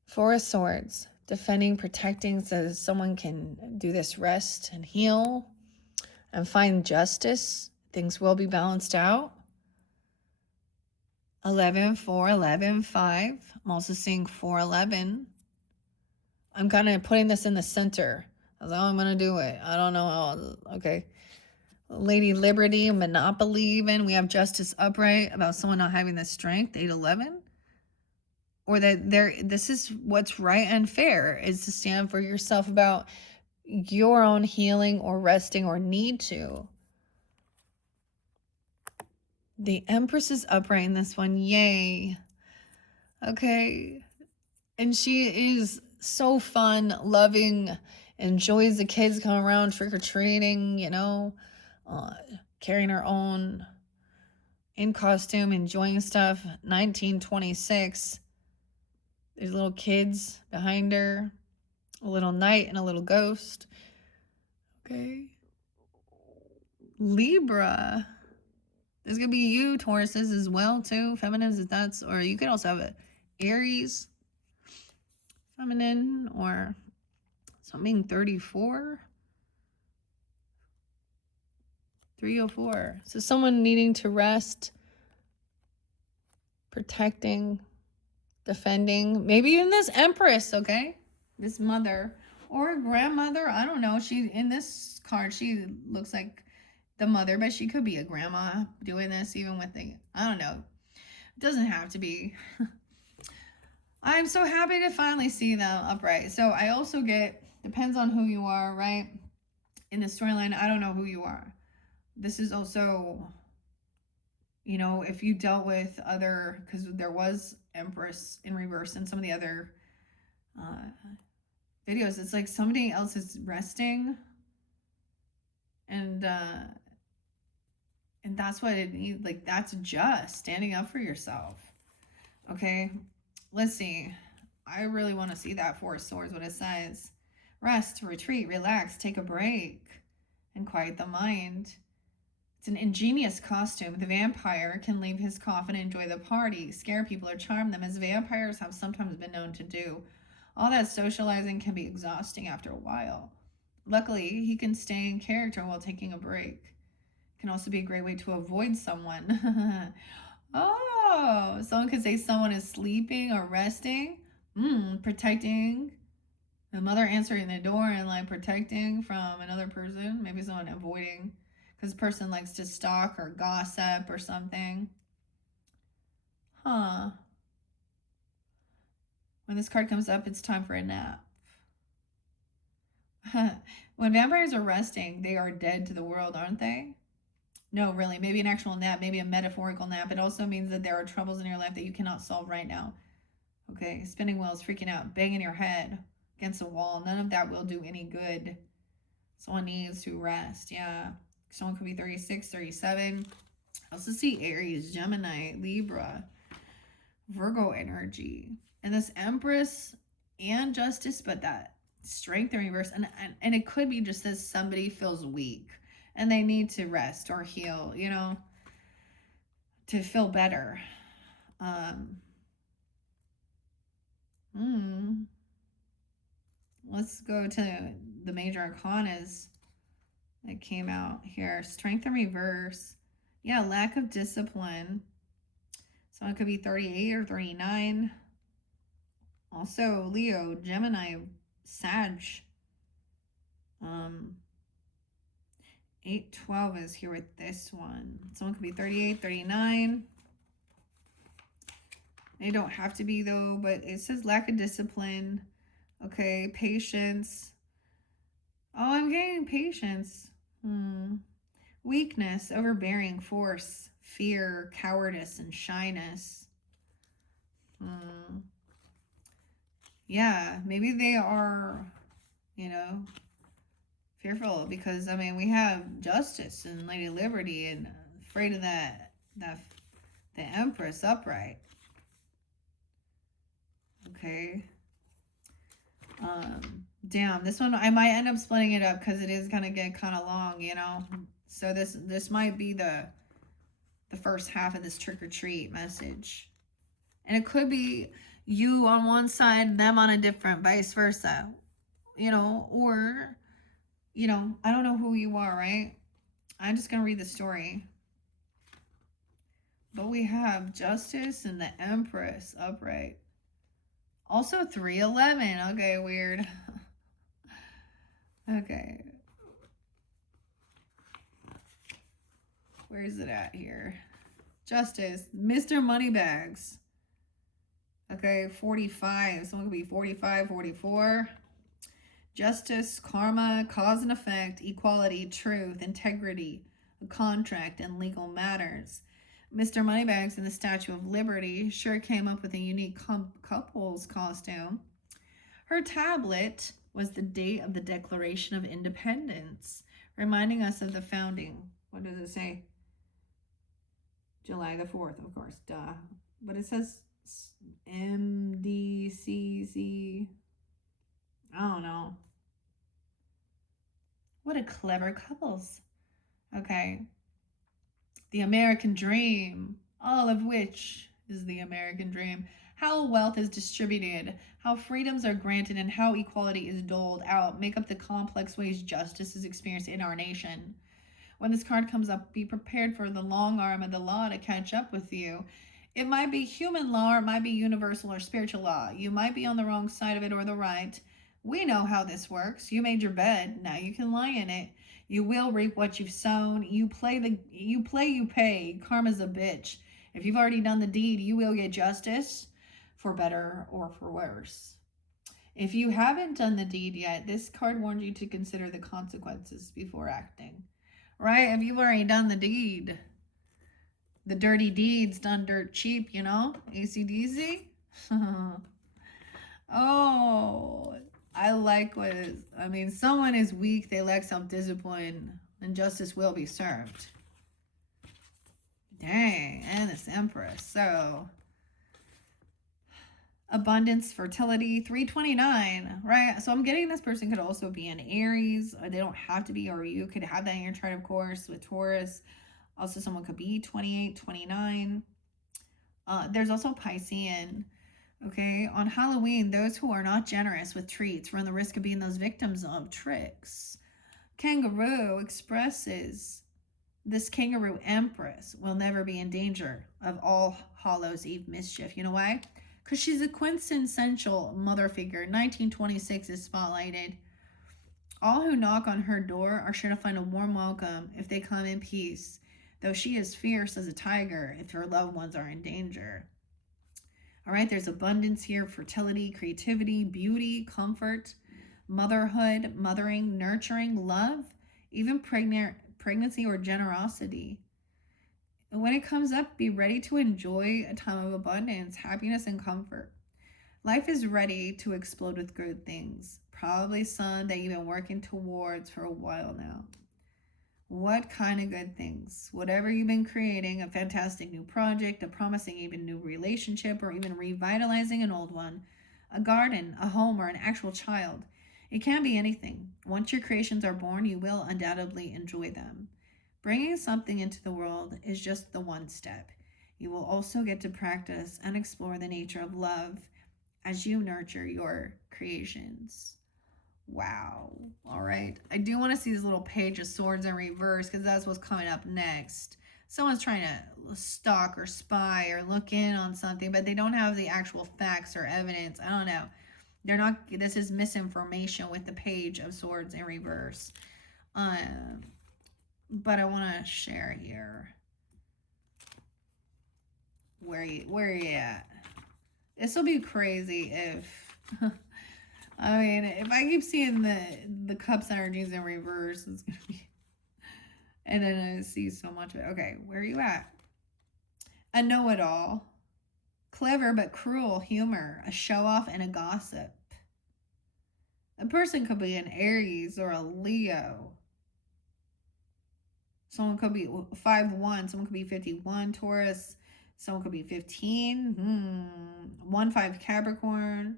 4 of Swords. Defending, protecting so someone can do this rest and heal and find justice. Things will be balanced out. 11, 4, 11, 5. I'm also seeing 4, 11. I'm kind of putting this in the center. That's how I'm going to do it. I don't know how. Okay. Lady Liberty, Monopoly even. We have Justice upright about someone not having the strength. 8, 11. Or that this is what's right and fair, is to stand for yourself about your own healing or resting or need to. The Empress is upright in this one. Yay. Okay. And she is so fun, loving, enjoys the kids coming around trick-or-treating, carrying her own in costume, enjoying stuff. 1926. There's little kids behind her. A little knight and a little ghost. Okay. Libra. There's going to be you, Tauruses, as well, too. Feminines, if that's... Or you could also have a Aries. Feminine. Or something 34. 304. So someone needing to rest. Protecting. Defending. Maybe even this Empress, okay? This mother. Or grandmother. I don't know. In this card, she looks like the mother, but she could be a grandma doing this, even with I don't know. It doesn't have to be. I'm so happy to finally see them upright. So I also get, depends on who you are, right? In the storyline, I don't know who you are. This is also, if you dealt with other, because there was Empress in reverse in some of the other videos. It's like somebody else is resting, and that's what it needs. Like, that's just standing up for yourself. Okay, let's see. I really want to see that 4 of Swords, what it says. Rest, retreat, relax, take a break, and quiet the mind. It's an ingenious costume. The vampire can leave his coffin and enjoy the party, scare people, or charm them, as vampires have sometimes been known to do. All that socializing can be exhausting after a while. Luckily, he can stay in character while taking a break. It can also be a great way to avoid someone. Oh, someone could say someone is sleeping or resting. Protecting the mother answering the door and like protecting from another person. Maybe someone avoiding because the person likes to stalk or gossip or something. Huh. When this card comes up, it's time for a nap. When vampires are resting, they are dead to the world, aren't they? No, really. Maybe an actual nap, maybe a metaphorical nap. It also means that there are troubles in your life that you cannot solve right now. Okay, spinning wheels, freaking out, banging your head against a wall. None of that will do any good. Someone needs to rest. Yeah. Someone could be 36, 37. I also see Aries, Gemini, Libra, Virgo energy. And this Empress and Justice, but that Strength in reverse. And it could be just that somebody feels weak and they need to rest or heal, you know, to feel better. Let's go to the major arcanas that came out here. Strength in reverse. Yeah, lack of discipline. Someone could be 38 or 39. Also, Leo, Gemini, Sag. 812 is here with this one. Someone could be 38, 39. They don't have to be though, but it says lack of discipline. Okay, patience. Oh, I'm getting patience. Weakness, overbearing force, fear, cowardice, and shyness. Yeah, maybe they are, you know, fearful because, I mean, we have Justice and Lady Liberty and afraid of the Empress upright. Okay. Damn, this one I might end up splitting it up because it is gonna get kind of long, you know. So this might be the first half of this trick or treat message, and it could be you on one side, them on a different, vice versa, you know, or you know, I don't know who you are, right? I'm just gonna read the story. But we have Justice and the Empress upright. Also 311. Okay, weird. Okay. Where is it at here? Justice. Mr. Moneybags. Okay, 45. Someone could be 45, 44. Justice, karma, cause and effect, equality, truth, integrity, a contract, and legal matters. Mr. Moneybags in the Statue of Liberty sure came up with a unique couple's costume. Her tablet was the date of the Declaration of Independence, reminding us of the founding. What does it say? July the 4th, of course, duh. But it says MDCC. I don't know. What a clever couples. Okay. The American dream, all of which is the American dream. How wealth is distributed, how freedoms are granted, and how equality is doled out make up the complex ways justice is experienced in our nation. When this card comes up, be prepared for the long arm of the law to catch up with you. It might be human law, or it might be universal or spiritual law. You might be on the wrong side of it or the right. We know how this works. You made your bed, now you can lie in it. You will reap what you've sown. You play, you pay. Karma's a bitch. If you've already done the deed, you will get justice, for better or for worse. If you haven't done the deed yet, this card warns you to consider the consequences before acting. Right? If you've already done the deed, the dirty deed's done dirt cheap, you know? AC/DC. Oh, I like what is, I mean, someone is weak, they lack self-discipline, and justice will be served. Dang, and this Empress. So, abundance, fertility, 329, right? So I'm getting this person could also be an Aries, or they don't have to be, or you could have that in your chart, of course, with Taurus. Also, someone could be 28, 29. There's also Piscean. Okay, on Halloween, those who are not generous with treats run the risk of being those victims of tricks. Kangaroo expresses this kangaroo empress will never be in danger of All Hallows Eve mischief. You know why? Because she's a quintessential mother figure. 1926 is spotlighted. All who knock on her door are sure to find a warm welcome if they come in peace, though she is fierce as a tiger if her loved ones are in danger. All right, there's abundance here, fertility, creativity, beauty, comfort, motherhood, mothering, nurturing, love, even pregnancy or generosity. And when it comes up, be ready to enjoy a time of abundance, happiness, and comfort. Life is ready to explode with good things, probably some that you've been working towards for a while now. What kind of good things? Whatever you've been creating, a fantastic new project, a promising even new relationship, or even revitalizing an old one, a garden, a home, or an actual child. It can be anything. Once your creations are born, you will undoubtedly enjoy them. Bringing something into the world is just the one step. You will also get to practice and explore the nature of love as you nurture your creations. Wow. All right. I do want to see this little page of swords in reverse because that's what's coming up next. Someone's trying to stalk or spy or look in on something, but they don't have the actual facts or evidence. I don't know. They're not, this is misinformation with the page of swords in reverse. But I want to share here. Where you at? This will be crazy if... I mean, if I keep seeing the cups energies in reverse, it's going to be... And then I see so much of it. Okay, where are you at? A know-it-all. Clever but cruel humor. A show-off and a gossip. A person could be an Aries or a Leo. Someone could be 5'1". Someone could be 51 Taurus. Someone could be 15. 1-5 Capricorn.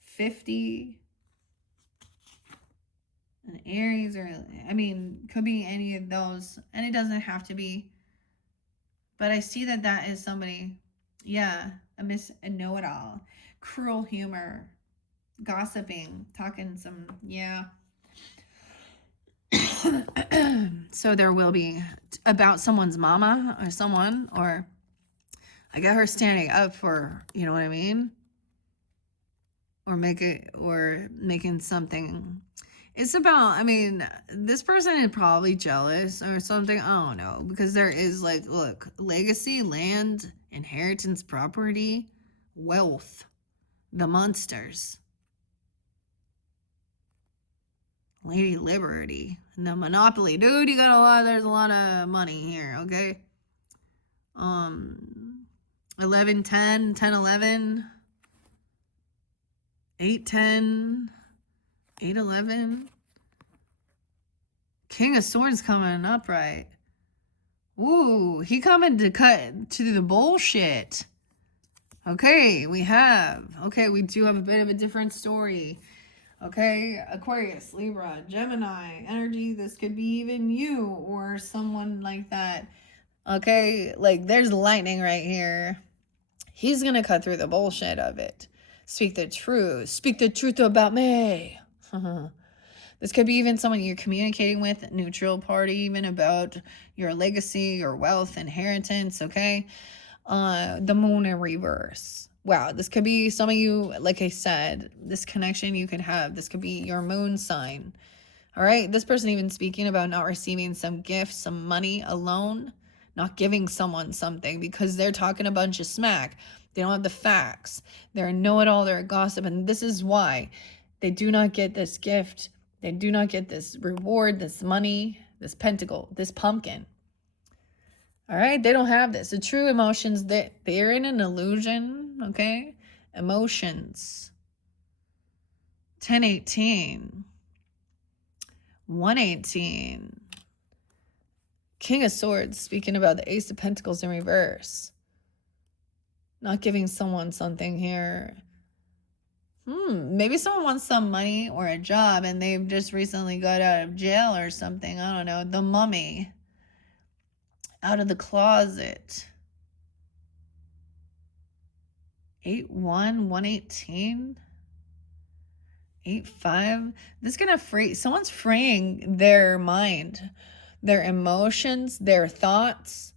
50. An Aries, or I mean, could be any of those, and it doesn't have to be. But I see that is somebody, yeah, a know-it-all, cruel humor, gossiping, talking some, yeah. So there will be about someone's mama or someone, or I got her standing up for, you know what I mean? Or making something. It's about, I mean, this person is probably jealous or something. I don't know. Because there is like, look, legacy, land, inheritance, property, wealth, the monsters, Lady Liberty, and the Monopoly. Dude, there's a lot of money here, okay? 11, 10, 10, 11. 8, 10, 8, 11. King of Swords coming up, right? Ooh, he coming to cut to the bullshit. Okay, we do have a bit of a different story. Okay, Aquarius, Libra, Gemini, energy. This could be even you or someone like that. Okay, like there's lightning right here. He's gonna cut through the bullshit of it. Speak the truth. Speak the truth about me. This could be even someone you're communicating with, neutral party, even about your legacy, your wealth, inheritance, okay? The moon in reverse. Wow, this could be some of you, like I said, this connection you could have. This could be your moon sign. All right, this person even speaking about not receiving some gift, some money, a loan, not giving someone something because they're talking a bunch of smack. They don't have the facts. They're a know-it-all. They're a gossip. And this is why they do not get this gift. They do not get this reward, this money, this pentacle, this pumpkin. All right? They don't have this. The true emotions, they're in an illusion, okay? Emotions. 1018. 118. King of Swords, speaking about the Ace of Pentacles in reverse. Not giving someone something here. Maybe someone wants some money or a job and they've just recently got out of jail or something. I don't know. The Mummy. Out of the closet. 8-1, 118. 8-5. This is gonna free someone's freeing their mind, their emotions, their thoughts.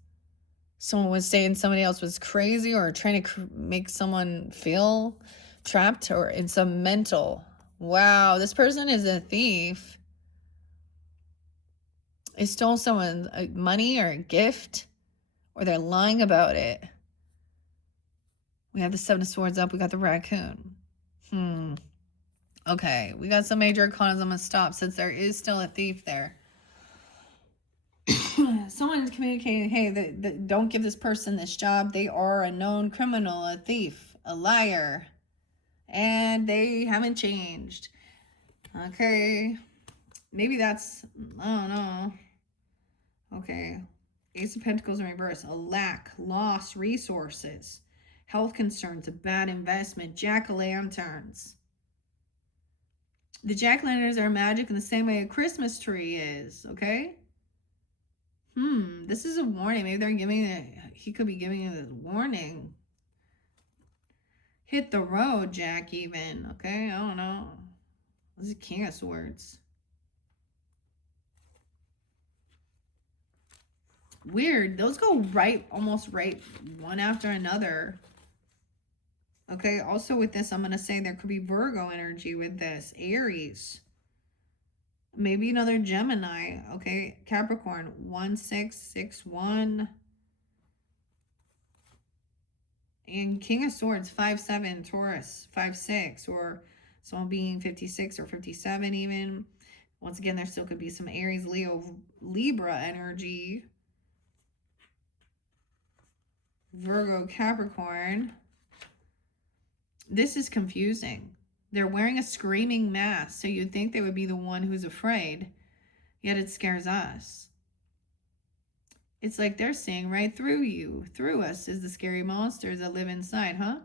Someone was saying somebody else was crazy or trying to make someone feel trapped or in some mental. Wow, this person is a thief. They stole someone's money or a gift, or they're lying about it. We have the 7 of Swords up. We got the raccoon. Okay, we got some major cons. I'm going to stop since there is still a thief there. Someone's communicating, hey, don't give this person this job. They are a known criminal, a thief, a liar. And they haven't changed. Okay. Maybe that's, I don't know. Okay. Ace of Pentacles in reverse. A lack, loss, resources, health concerns, a bad investment, jack-o'-lanterns. The jack-o'-lanterns are magic in the same way a Christmas tree is, okay? This is a warning. Maybe they're giving it, he could be giving it a warning. Hit the road, Jack, even, okay? I don't know. This is King of Swords. Weird. Those go right, almost right, one after another. Okay, also with this, I'm going to say there could be Virgo energy with this. Aries. Maybe another Gemini. Okay, Capricorn. 1-6-6-1. And King of Swords, 5-7. Taurus, 5-6. Or someone being 56 or 57 even. Once again, there still could be some Aries, Leo, Libra energy. Virgo, Capricorn. This is confusing. They're wearing a screaming mask, so you'd think they would be the one who's afraid, yet it scares us. It's like they're seeing right through you. Through us is the scary monsters that live inside, huh?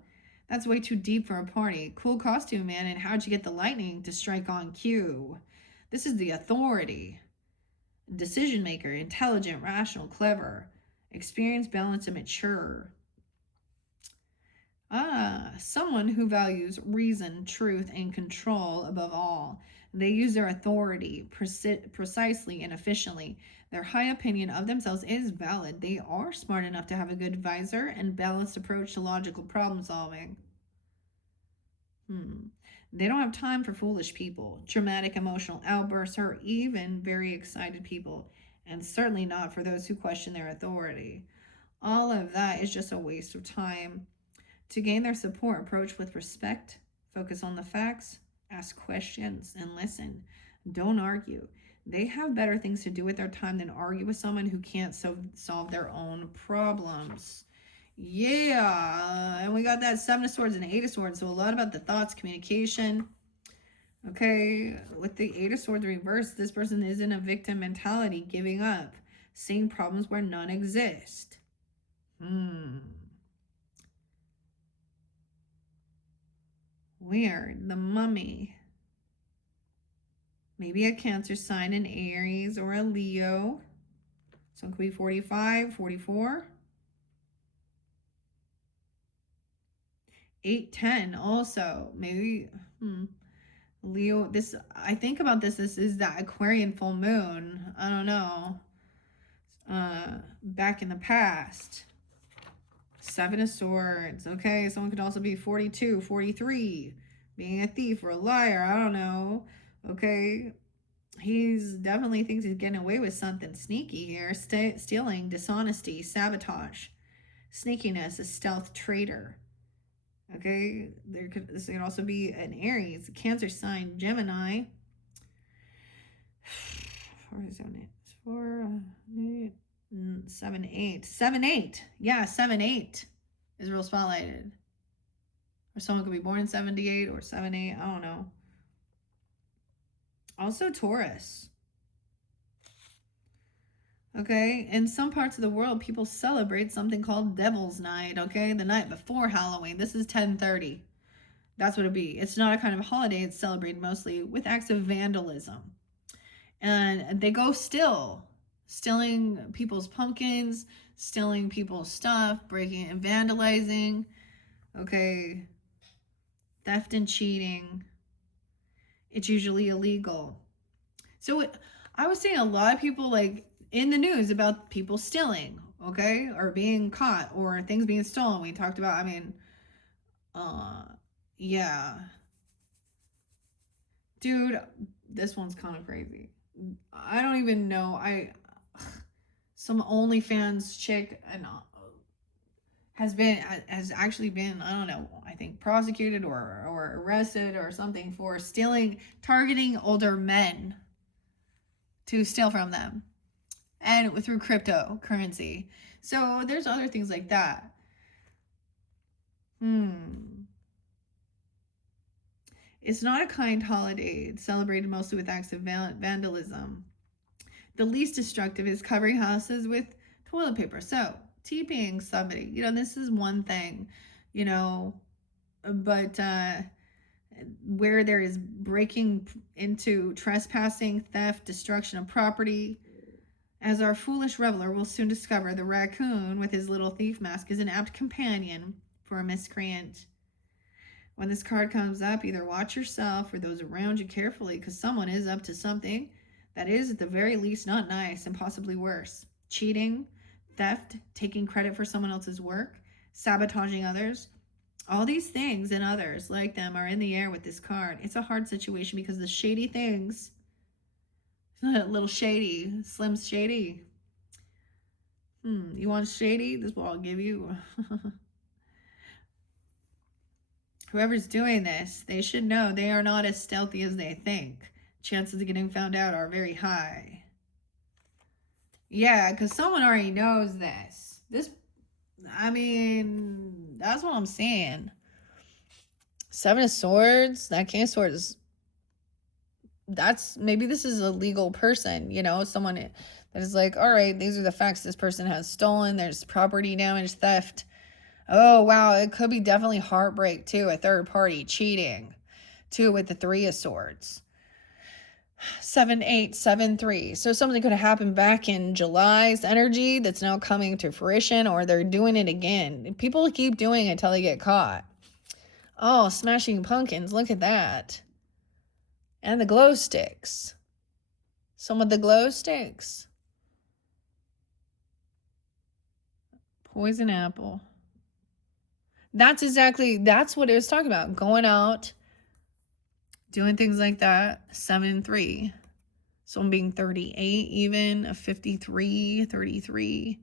That's way too deep for a party. Cool costume, man, and how'd you get the lightning to strike on cue? This is the authority. Decision maker, intelligent, rational, clever, experienced, balanced, and mature. Someone who values reason, truth, and control above all. They use their authority precisely and efficiently. Their high opinion of themselves is valid. They are smart enough to have a good advisor and balanced approach to logical problem solving. They don't have time for foolish people, dramatic emotional outbursts, or even very excited people, and certainly not for those who question their authority. All of that is just a waste of time. To gain their support, approach with respect, focus on the facts, ask questions, and listen. Don't argue. They have better things to do with their time than argue with someone who can't solve their own problems. Yeah, and we got that 7 of Swords and 8 of Swords, so a lot about the thoughts, communication. Okay, with the 8 of Swords reversed, this person is in a victim mentality, giving up, seeing problems where none exist. Weird. The Mummy. Maybe a Cancer sign, an Aries, or a Leo. So it could be 45, 44. 8-10 also. Maybe Leo. This, I think about this is that Aquarian full moon. I don't know. Back in the past. 7 of Swords. Okay, someone could also be 42, 43. Being a thief or a liar. I don't know. Okay. He's definitely thinks he's getting away with something sneaky here. Stealing, dishonesty, sabotage, sneakiness, a stealth traitor. Okay. This could also be an Aries, a Cancer sign, Gemini. 7-8. Yeah, 7-8 is real spotlighted. Or someone could be born in 78 or 7-8. I don't know. Also Taurus. Okay, in some parts of the world, people celebrate something called Devil's Night, okay? The night before Halloween. This is 10/30. That's what it'd be. It's not a kind of holiday. It's celebrated mostly with acts of vandalism. And they go still. stealing people's pumpkins, stealing people's stuff, breaking and vandalizing. Okay. Theft and cheating. It's usually illegal. So I was seeing a lot of people like in the news about people stealing, okay, or being caught, or things being stolen. We talked about, I mean, yeah, dude, this one's kind of crazy. I don't even know. Some OnlyFans chick and has actually been, I don't know, I think prosecuted or arrested or something for stealing, targeting older men to steal from them, and through cryptocurrency. So there's other things like that. It's not a kind holiday. It's celebrated mostly with acts of vandalism. The least destructive is covering houses with toilet paper. So TPing somebody, this is one thing, but where there is breaking into, trespassing, theft, destruction of property. As our foolish reveler will soon discover, the raccoon with his little thief mask is an apt companion for a miscreant. When this card comes up, either watch yourself or those around you carefully, because someone is up to something that is at the very least not nice and possibly worse. Cheating, theft, taking credit for someone else's work, sabotaging others. All these things and others like them are in the air with this card. It's a hard situation because the shady things, little shady, Slim Shady. You want shady? This is what I'll give you. Whoever's doing this, they should know they are not as stealthy as they think. Chances of getting found out are very high. Yeah, because someone already knows this. That's what I'm saying. Seven of Swords, that King of Swords, maybe this is a legal person, someone that is like, all right, these are the facts this person has stolen. There's property damage, theft. Oh, wow. It could be definitely heartbreak, too. A third party cheating, too, with the Three of Swords. 7-8-7-3. So something could have happened back in July's energy that's now coming to fruition, or they're doing it again. People keep doing it until they get caught. Oh, smashing pumpkins. Look at that. And the glow sticks. Some of the glow sticks. Poison apple. That's what it was talking about. Going out, doing things like that. 7-3. Someone being 38 even. A 53, 33.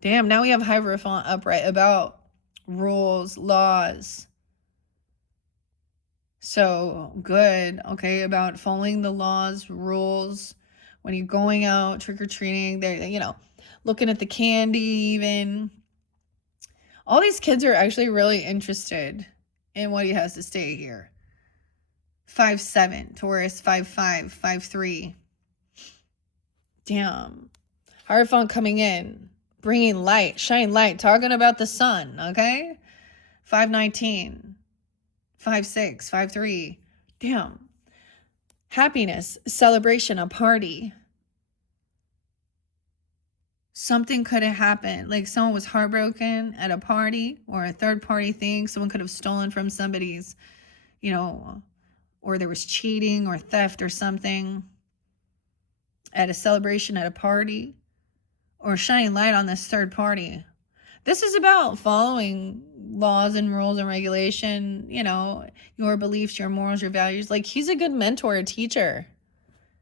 Damn, now we have Hierophant upright about rules, laws. So good, okay, about following the laws, rules. When you're going out trick-or-treating, they're, looking at the candy even. All these kids are actually really interested in what he has to say here. 5-7, Taurus, 5-5, 5-3. Damn. Hierophant coming in, bringing light, shine light, talking about the sun, okay? 5-19, 5-6, 5-3. Damn. Happiness, celebration, a party. Something could have happened. Like someone was heartbroken at a party or a third party thing. Someone could have stolen from somebody's, or there was cheating or theft or something at a celebration at a party, or shining light on this third party. This is about following laws and rules and regulation, your beliefs, your morals, your values. Like he's a good mentor, a teacher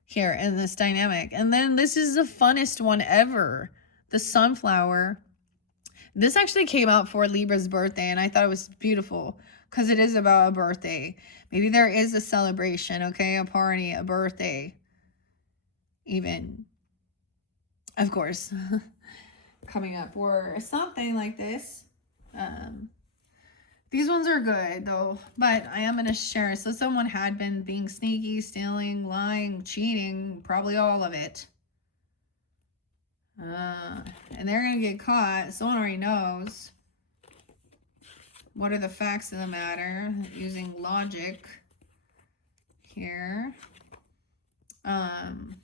here in this dynamic. And then this is the funnest one ever. The sunflower. This actually came out for Libra's birthday, and I thought it was beautiful because it is about a birthday. Maybe there is a celebration, okay? A party, a birthday, even. Of course. Coming up or something like this. These ones are good though, but I am going to share. So someone had been being sneaky, stealing, lying, cheating, probably all of it. And they're going to get caught. Someone already knows. What are the facts of the matter? Using logic here. Um,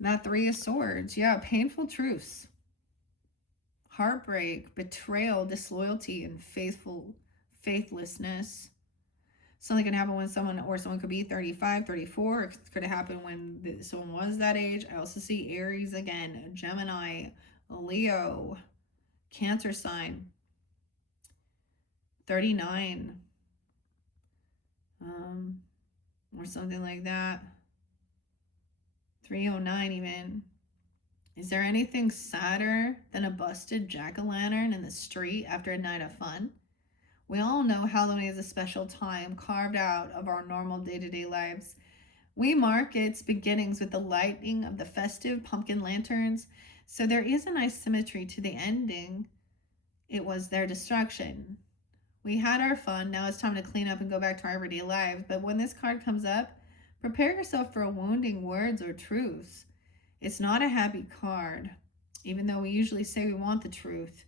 that Three of Swords. Yeah, painful truths. Heartbreak, betrayal, disloyalty, and faithlessness. Something can happen when someone could be 35, 34. It could happen when someone was that age. I also see Aries again, Gemini, Leo, Cancer sign, 39, or something like that. 309 even. Is there anything sadder than a busted jack-o'-lantern in the street after a night of fun? We all know Halloween is a special time carved out of our normal day-to-day lives. We mark its beginnings with the lighting of the festive pumpkin lanterns, so there is a nice symmetry to the ending. It was their destruction. We had our fun, now it's time to clean up and go back to our everyday lives, but when this card comes up, prepare yourself for wounding words or truths. It's not a happy card, even though we usually say we want the truth.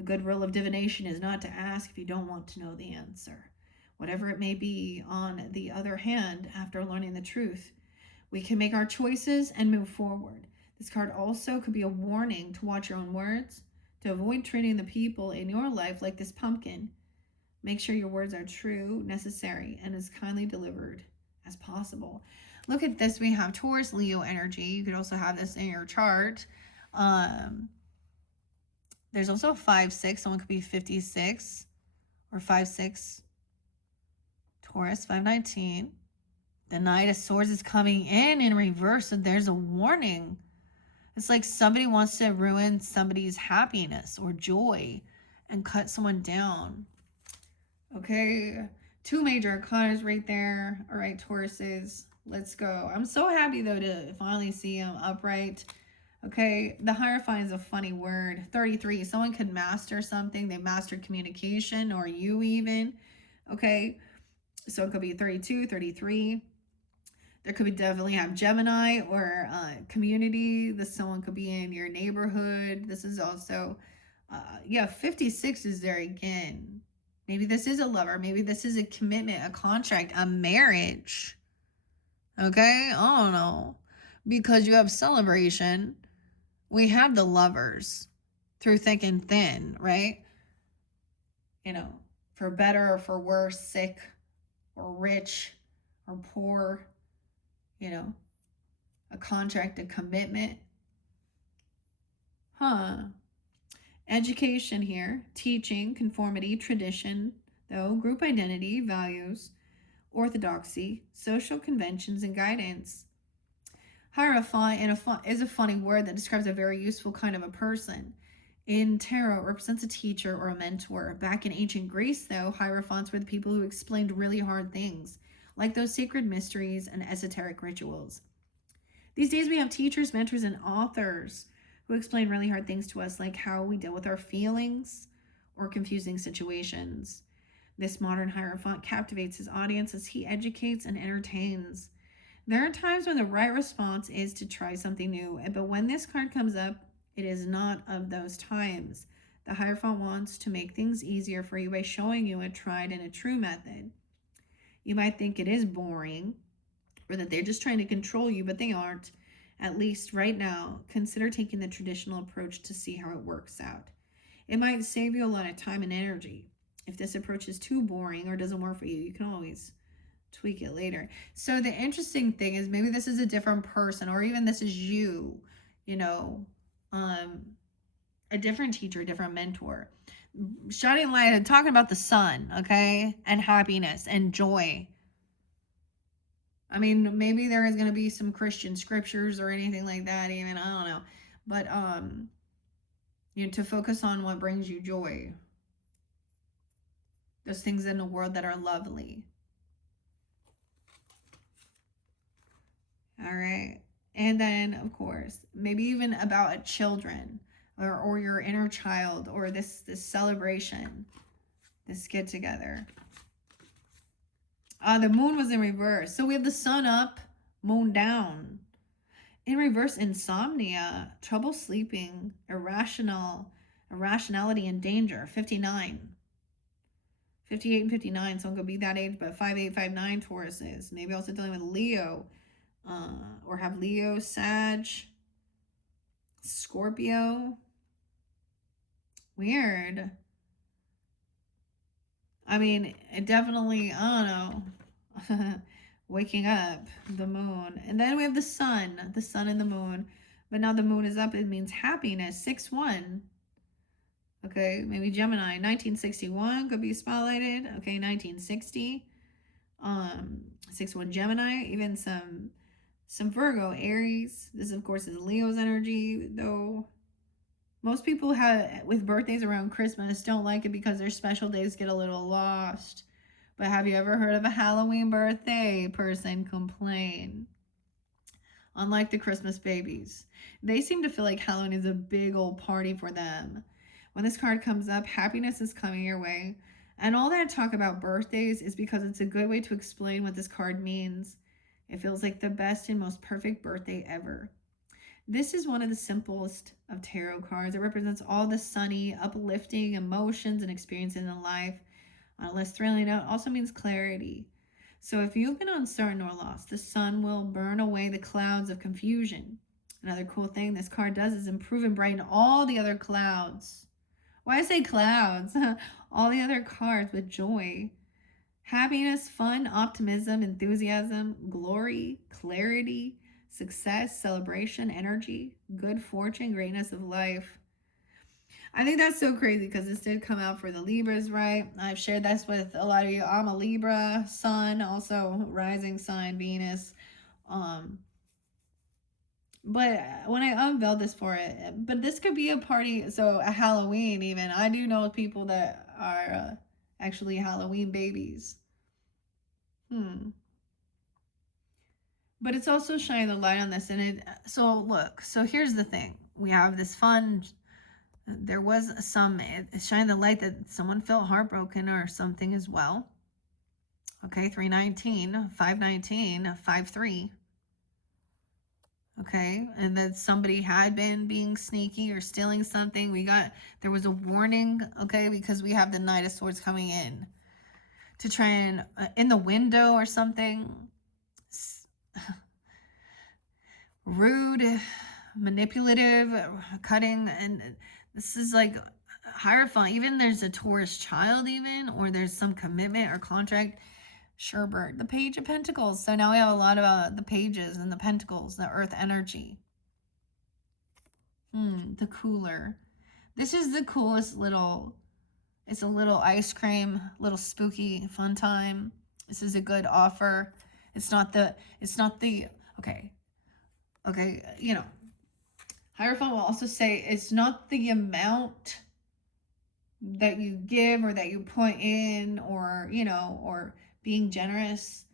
A good rule of divination is not to ask if you don't want to know the answer. Whatever it may be, on the other hand, after learning the truth, we can make our choices and move forward. This card also could be a warning to watch your own words, to avoid treating the people in your life like this pumpkin. Make sure your words are true, necessary, and as kindly delivered as possible. Look at this. We have Taurus, Leo energy. You could also have this in your chart. There's also 5-6. Someone could be 56 or 5-6. Taurus, 519. The Knight of Swords is coming in reverse, so there's a warning. It's like somebody wants to ruin somebody's happiness or joy and cut someone down. Okay, 2 major arcanas right there. All right, Tauruses, let's go. I'm so happy, though, to finally see them upright. Okay, the Hierophant is a funny word. 33, someone could master something. They mastered communication, or you even. Okay, so it could be 32, 33. There could be definitely have Gemini or community. This someone could be in your neighborhood. This is also, yeah, 56 is there again. Maybe this is a lover. Maybe this is a commitment, a contract, a marriage. Okay, I don't know. Because you have celebration. We have the lovers through thick and thin, right? You know, for better or for worse, sick or rich or poor, you know, a contract, a commitment. Education here, teaching, conformity, tradition, though, group identity, values, orthodoxy, social conventions, and guidance. Hierophant is a funny word that describes a very useful kind of a person. In tarot, it represents a teacher or a mentor. Back in ancient Greece, though, hierophants were the people who explained really hard things, like those sacred mysteries and esoteric rituals. These days we have teachers, mentors, and authors who explain really hard things to us, like how we deal with our feelings or confusing situations. This modern Hierophant captivates his audience as he educates and entertains. There are times when the right response is to try something new, but when this card comes up, it is not of those times. The Hierophant wants to make things easier for you by showing you a tried and a true method. You might think it is boring, or that they're just trying to control you, but they aren't. At least right now, consider taking the traditional approach to see how it works out. It might save you a lot of time and energy. If this approach is too boring or doesn't work for you, you can always tweak it later. So the interesting thing is maybe this is a different person, or even this is you, you know, a different teacher, a different mentor. Shining light and talking about the sun, okay, and happiness and joy. I mean, maybe there is going to be some Christian scriptures or anything like that, even, I don't know. But, you know, to focus on what brings you joy. Those things in the world that are lovely. All right. And then, of course, maybe even about children or your inner child, or this celebration, this get together. The moon was in reverse. So we have the sun up, moon down. In reverse, insomnia, trouble sleeping, irrationality, and danger. 59. 58 and 59, someone could be that age, but 5859 Taurus is. Maybe also dealing with Leo, or have Leo, Sag, Scorpio. Weird. I mean, it definitely, I don't know. Waking up, the moon. And then we have the sun and the moon. But now the moon is up, it means happiness. 6-1. Okay, maybe Gemini. 1961 could be spotlighted. Okay, 1960. 6-1 Gemini. Even some Virgo, Aries. This, of course, is Leo's energy, though. Most people with birthdays around Christmas don't like it because their special days get a little lost. But have you ever heard of a Halloween birthday person complain? Unlike the Christmas babies, they seem to feel like Halloween is a big old party for them. When this card comes up, happiness is coming your way. And all that talk about birthdays is because it's a good way to explain what this card means. It feels like the best and most perfect birthday ever. This is one of the simplest of tarot cards. It represents all the sunny, uplifting emotions and experiences in life. On a less thrilling note, also means clarity. So if you've been uncertain or lost, the sun will burn away the clouds of confusion. Another cool thing this card does is improve and brighten all the other clouds. Why I say clouds? All the other cards with joy. Happiness, fun, optimism, enthusiasm, glory, clarity, success, celebration, energy, good fortune, greatness of life. I think that's so crazy because this did come out for the Libras, right? I've shared this with a lot of you. I'm a Libra sun, also rising sign Venus. But when I unveiled this for it, but this could be a party, so a Halloween even. I do know people that are actually Halloween babies. But it's also shining the light on this, and so look. So here's the thing: we have this fun. There was it shined the light that someone felt heartbroken or something as well. Okay, 319, 519, 53. Okay, and that somebody had been being sneaky or stealing something. There was a warning, okay, because we have the Knight of Swords coming in to try and, in the window or something, rude, manipulative, cutting, and this is like Hierophant. Even there's a Taurus child, even, or there's some commitment or contract. Sherbert, the Page of Pentacles. So now we have a lot about the pages and the pentacles, the earth energy. The cooler. This is the coolest it's a little ice cream, little spooky fun time. This is a good offer. It's not the, okay, Hierophant will also say it's not the amount that you give or that you put in, or, or being generous,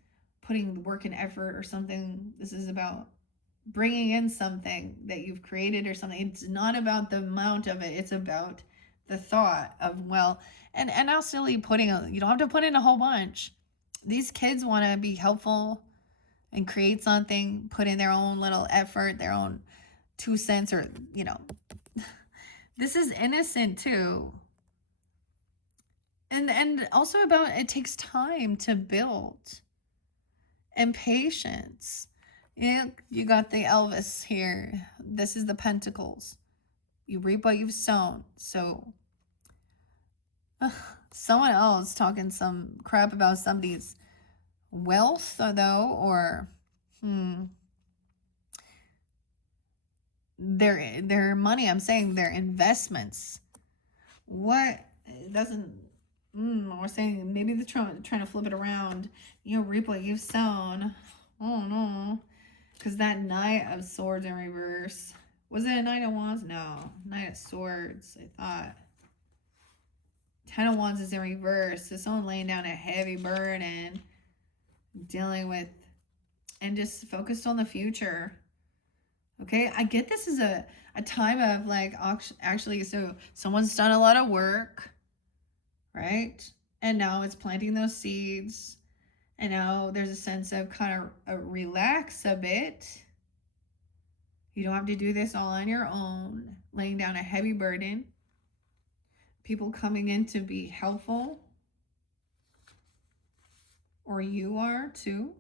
putting the work and effort or something. This is about bringing in something that you've created or something. It's not about the amount of it. It's about the thought of, and also you don't have to put in a whole bunch. These kids want to be helpful and create something, put in their own little effort, their own 2 cents, or, this is innocent too. And also about, it takes time to build and patience. You got the Elvis here. This is the Pentacles. You reap what you've sown. So someone else talking some crap about somebody's wealth, though, or their money. I'm saying their investments. What? It doesn't. We're saying maybe they're trying to flip it around. Reap what you've sown. Oh no, because that Knight of Swords in reverse. Was it a Knight of Wands? No, Knight of Swords. I thought. 10 of Wands is in reverse. So someone laying down a heavy burden, dealing with, and just focused on the future. Okay, I get this is a time of like, actually, so someone's done a lot of work, right? And now it's planting those seeds. And now there's a sense of kind of relax a bit. You don't have to do this all on your own, laying down a heavy burden. People coming in to be helpful. Or you are too.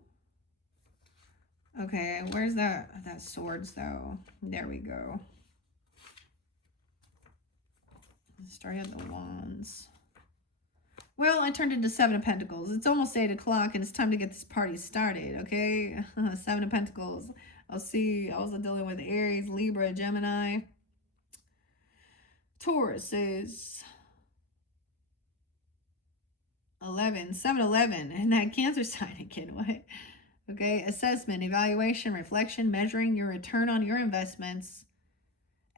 Okay, where's that swords though? There we go. Starting at the wands. Well, I turned into 7 of Pentacles. It's almost 8 o'clock and it's time to get this party started, okay? 7 of Pentacles. I'll see. Also dealing with Aries, Libra, Gemini. Taurus is 11, 7-11, and that Cancer sign again. What? Okay, assessment, evaluation, reflection, measuring your return on your investments.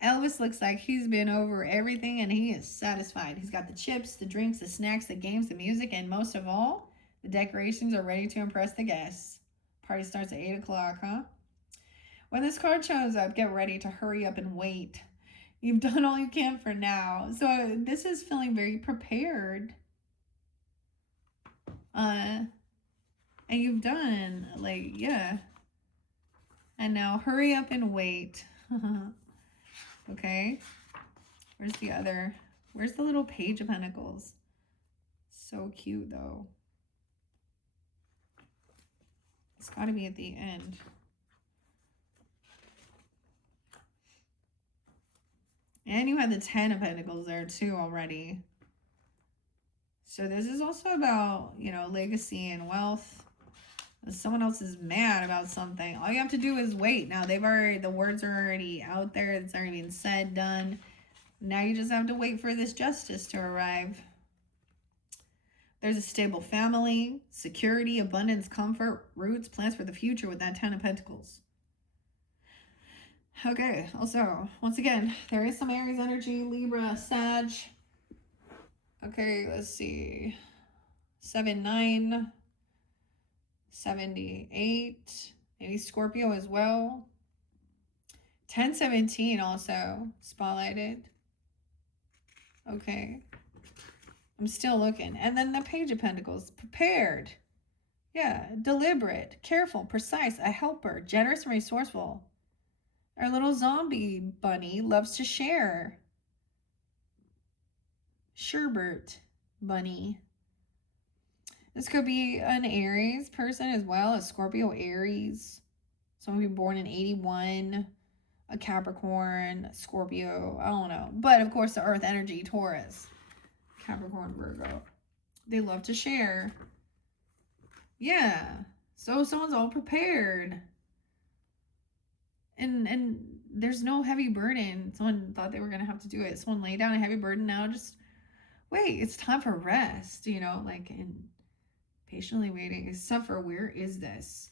Elvis looks like he's been over everything and he is satisfied. He's got the chips, the drinks, the snacks, the games, the music, and most of all, the decorations are ready to impress the guests. Party starts at 8 o'clock, huh? When this card shows up, get ready to hurry up and wait. You've done all you can for now. So this is feeling very prepared. And you've done, like, yeah. And now hurry up and wait. Okay. Where's the other? Where's the little Page of Pentacles? So cute, though. It's got to be at the end. And you had the 10 of Pentacles there, too, already. So this is also about, you know, legacy and wealth. If someone else is mad about something, all you have to do is wait. Now, the words are already out there. It's already been said, done. Now you just have to wait for this justice to arrive. There's a stable family, security, abundance, comfort, roots, plans for the future with that 10 of Pentacles. Okay, also, once again, there is some Aries energy, Libra, Sag. Okay, let's see. 7-9, 78, maybe Scorpio as well. 10-17 also spotlighted. Okay. I'm still looking. And then the Page of Pentacles, prepared. Yeah, deliberate, careful, precise, a helper, generous and resourceful. Our little zombie bunny loves to share. Sherbert bunny. This could be an Aries person as well, a Scorpio Aries. Someone who born in 81, a Capricorn, Scorpio, I don't know. But of course the Earth energy, Taurus, Capricorn, Virgo. They love to share. Yeah. So someone's all prepared. And there's no heavy burden. Someone thought they were going to have to do it. Someone laid down a heavy burden. Now just wait. It's time for rest, you know, like, and patiently waiting. Suffer. Where is this?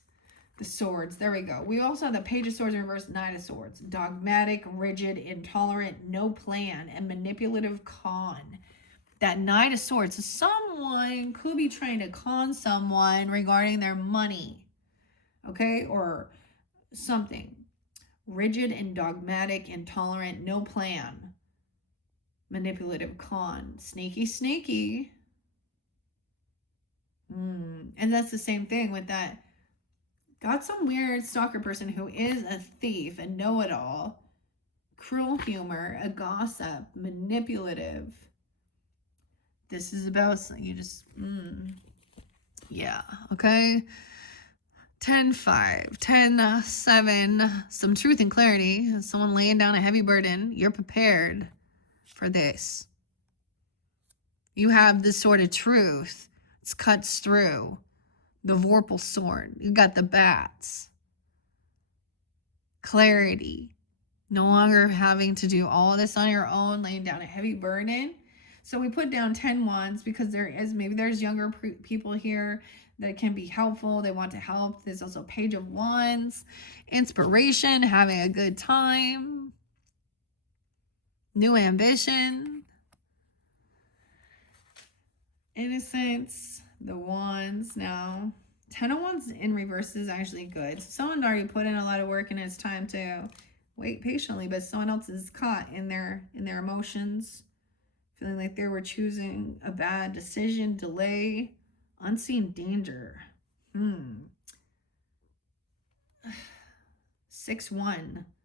The swords. There we go. We also have the Page of Swords in reverse, Knight of Swords. Dogmatic, rigid, intolerant, no plan, and manipulative con. That Knight of Swords. So someone could be trying to con someone regarding their money. Okay? Or something. Rigid and dogmatic, intolerant, no plan. Manipulative con. Sneaky, sneaky. And that's the same thing with that. Got some weird stalker person who is a thief, a know-it-all. Cruel humor, a gossip, manipulative. This is about you just, yeah, okay. 10-5, 10-7, some truth and clarity. Someone laying down a heavy burden. You're prepared for this. You have this sort of truth. It cuts through. The Vorpal sword. You got the bats. Clarity. No longer having to do all this on your own, laying down a heavy burden. So we put down 10 wands because there's younger people here that can be helpful. They want to help. There's also Page of Wands, inspiration, having a good time, new ambition, innocence, the wands. Now 10 of Wands in reverse is actually good. So someone already put in a lot of work and it's time to wait patiently, but someone else is caught in their emotions, feeling like they were choosing a bad decision, delay, unseen danger. 6-1,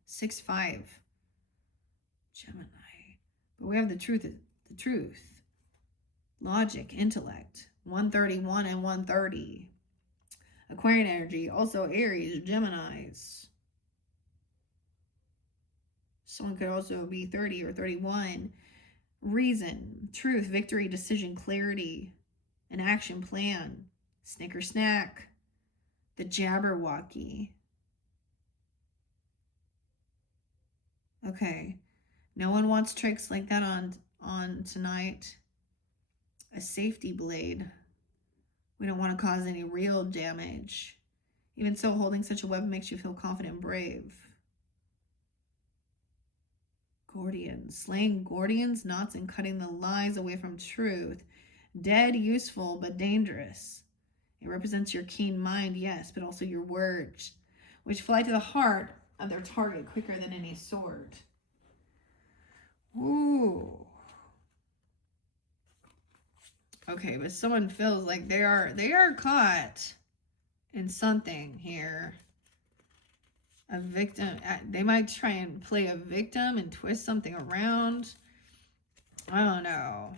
6-5. Gemini. But we have the truth. Logic, intellect. 131 and 130. Aquarian energy. Also Aries, Geminis. Someone could also be 30 or 31. Reason, truth, victory, decision, clarity, an action plan. Snicker snack. The Jabberwocky. Okay. No one wants tricks like that on tonight. A safety blade. We don't want to cause any real damage. Even so, holding such a weapon makes you feel confident and brave. Gordians. Slaying Gordians, knots, and cutting the lies away from truth. Dead, useful, but dangerous. It represents your keen mind, yes, but also your words, which fly to the heart of their target quicker than any sword. Ooh. Okay, but someone feels like they are caught in something here. A victim. They might try and play a victim and twist something around. I don't know.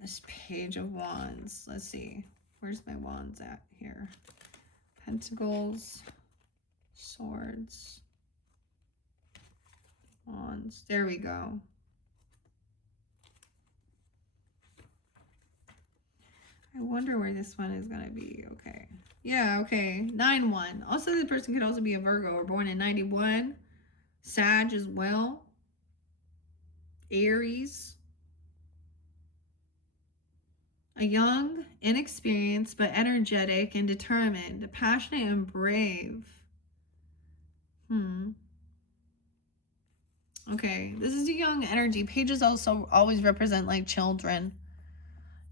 This Page of Wands. Let's see. Where's my wands at here? Pentacles. Swords. Wands. There we go. I wonder where this one is going to be. Okay. Yeah, okay. 9-1. Also, the person could also be a Virgo or born in 91. Sag as well. Aries. A young, inexperienced, but energetic and determined. Passionate and brave. Okay. This is a young energy. Pages also always represent like children.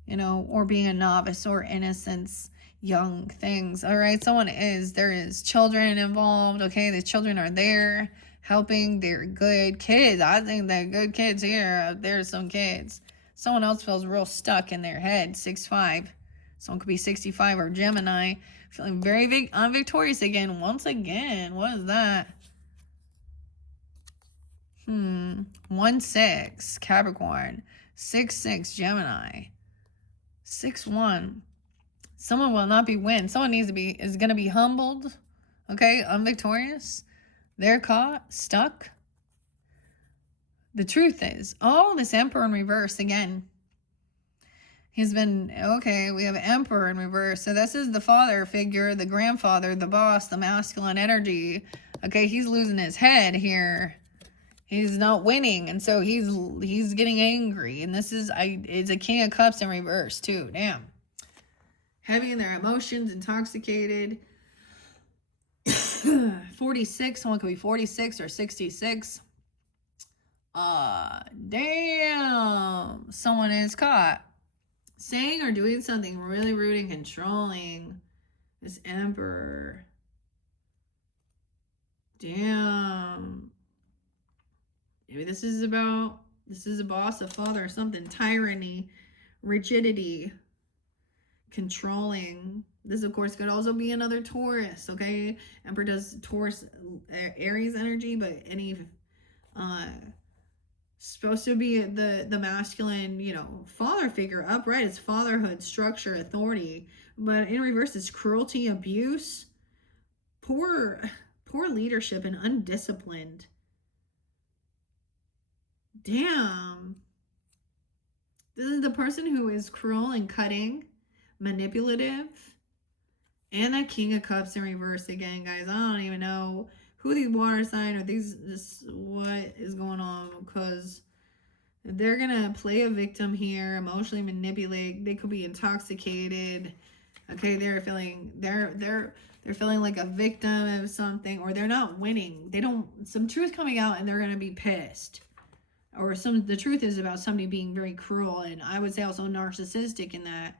You know, or being a novice or innocence, young things. All right, there is children involved. Okay, the children are there helping. They're good kids. I think they're good kids here. There's some kids. Someone else feels real stuck in their head. 6'5". Someone could be 65 or Gemini. Feeling very unvictorious again. Once again, what is that? 1-6 Capricorn. 6-6 Gemini. 6-1. Someone will not be win. Someone is going to be humbled. Okay, unvictorious. They're caught, stuck. The truth is, this Emperor in reverse again. He's been, okay, we have Emperor in reverse. So this is the father figure, the grandfather, the boss, the masculine energy. Okay, he's losing his head here. He's not winning, and so he's getting angry. And this is it's a King of Cups in reverse too. Damn. Heavy in their emotions, intoxicated. 46. Someone could be 46 or 66. Damn. Someone is caught saying or doing something really rude and controlling. This Emperor. Damn. Maybe this is a boss, a father, or something. Tyranny, rigidity, controlling. This, of course, could also be another Taurus, okay? Emperor does Taurus, Aries energy, but any, supposed to be the masculine, father figure. Upright is fatherhood, structure, authority. But in reverse, it's cruelty, abuse, poor leadership, and undisciplined. Damn. This is the person who is cruel and cutting, manipulative, and that King of Cups in reverse again, guys. I don't even know who these water sign or what is going on, because they're gonna play a victim here, emotionally manipulate. They could be intoxicated. Okay, they're feeling like a victim of something, or they're not winning. Some truth coming out, and they're gonna be pissed. Or the truth is about somebody being very cruel, and I would say also narcissistic in that.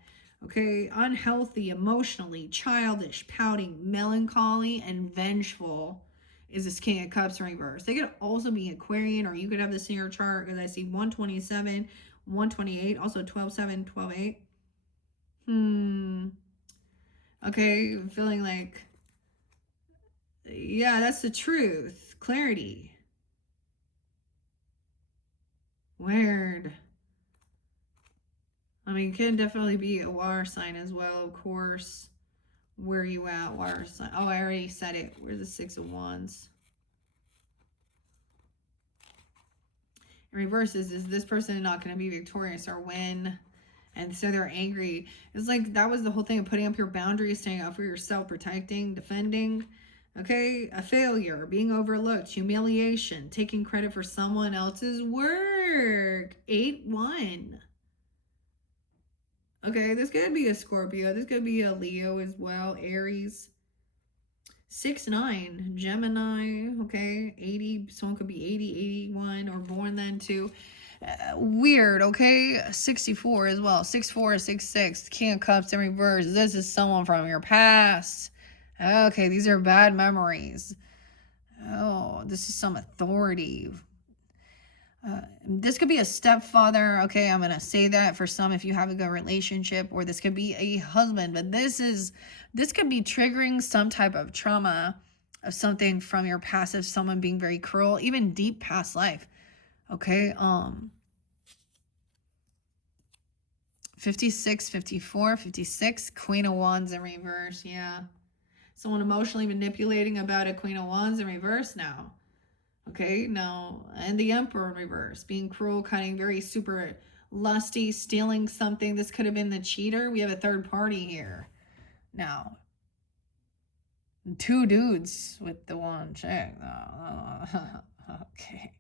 Okay, unhealthy, emotionally, childish, pouting, melancholy, and vengeful is this King of Cups in reverse. They could also be Aquarian, or you could have this in your chart, because I see 127, 128, also 12-7, 12-8. Okay, feeling like, yeah, that's the truth. Clarity. Weird. I mean, it can definitely be a water sign as well, of course. Where are you at, water sign? Oh, I already said it. Where's the Six of Wands? In reverse, is this person not going to be victorious or win? And so they're angry. It's like that was the whole thing of putting up your boundaries, staying up for yourself, protecting, defending. Okay, a failure, being overlooked, humiliation, taking credit for someone else's work. 8-1. Okay, this could be a Scorpio. This could be a Leo as well, Aries. 6-9, Gemini. Okay, 80. Someone could be 80, 81, or born then too. Weird, okay? 64 as well. 6-4, 6-6. King of Cups in reverse. This is someone from your past. Okay, these are bad memories. Oh, this is some authority. This could be a stepfather. Okay, I'm going to say that for some if you have a good relationship, or this could be a husband, but this could be triggering some type of trauma of something from your past, of someone being very cruel, even deep past life. Okay, 56, 54, 56, Queen of Wands in reverse. Yeah. Someone emotionally manipulating about a Queen of Wands in reverse now. Okay, now, and the Emperor in reverse, being cruel, cunning, very super lusty, stealing something. This could have been the cheater. We have a third party here. Now, 2 dudes with the 1 chick. Okay.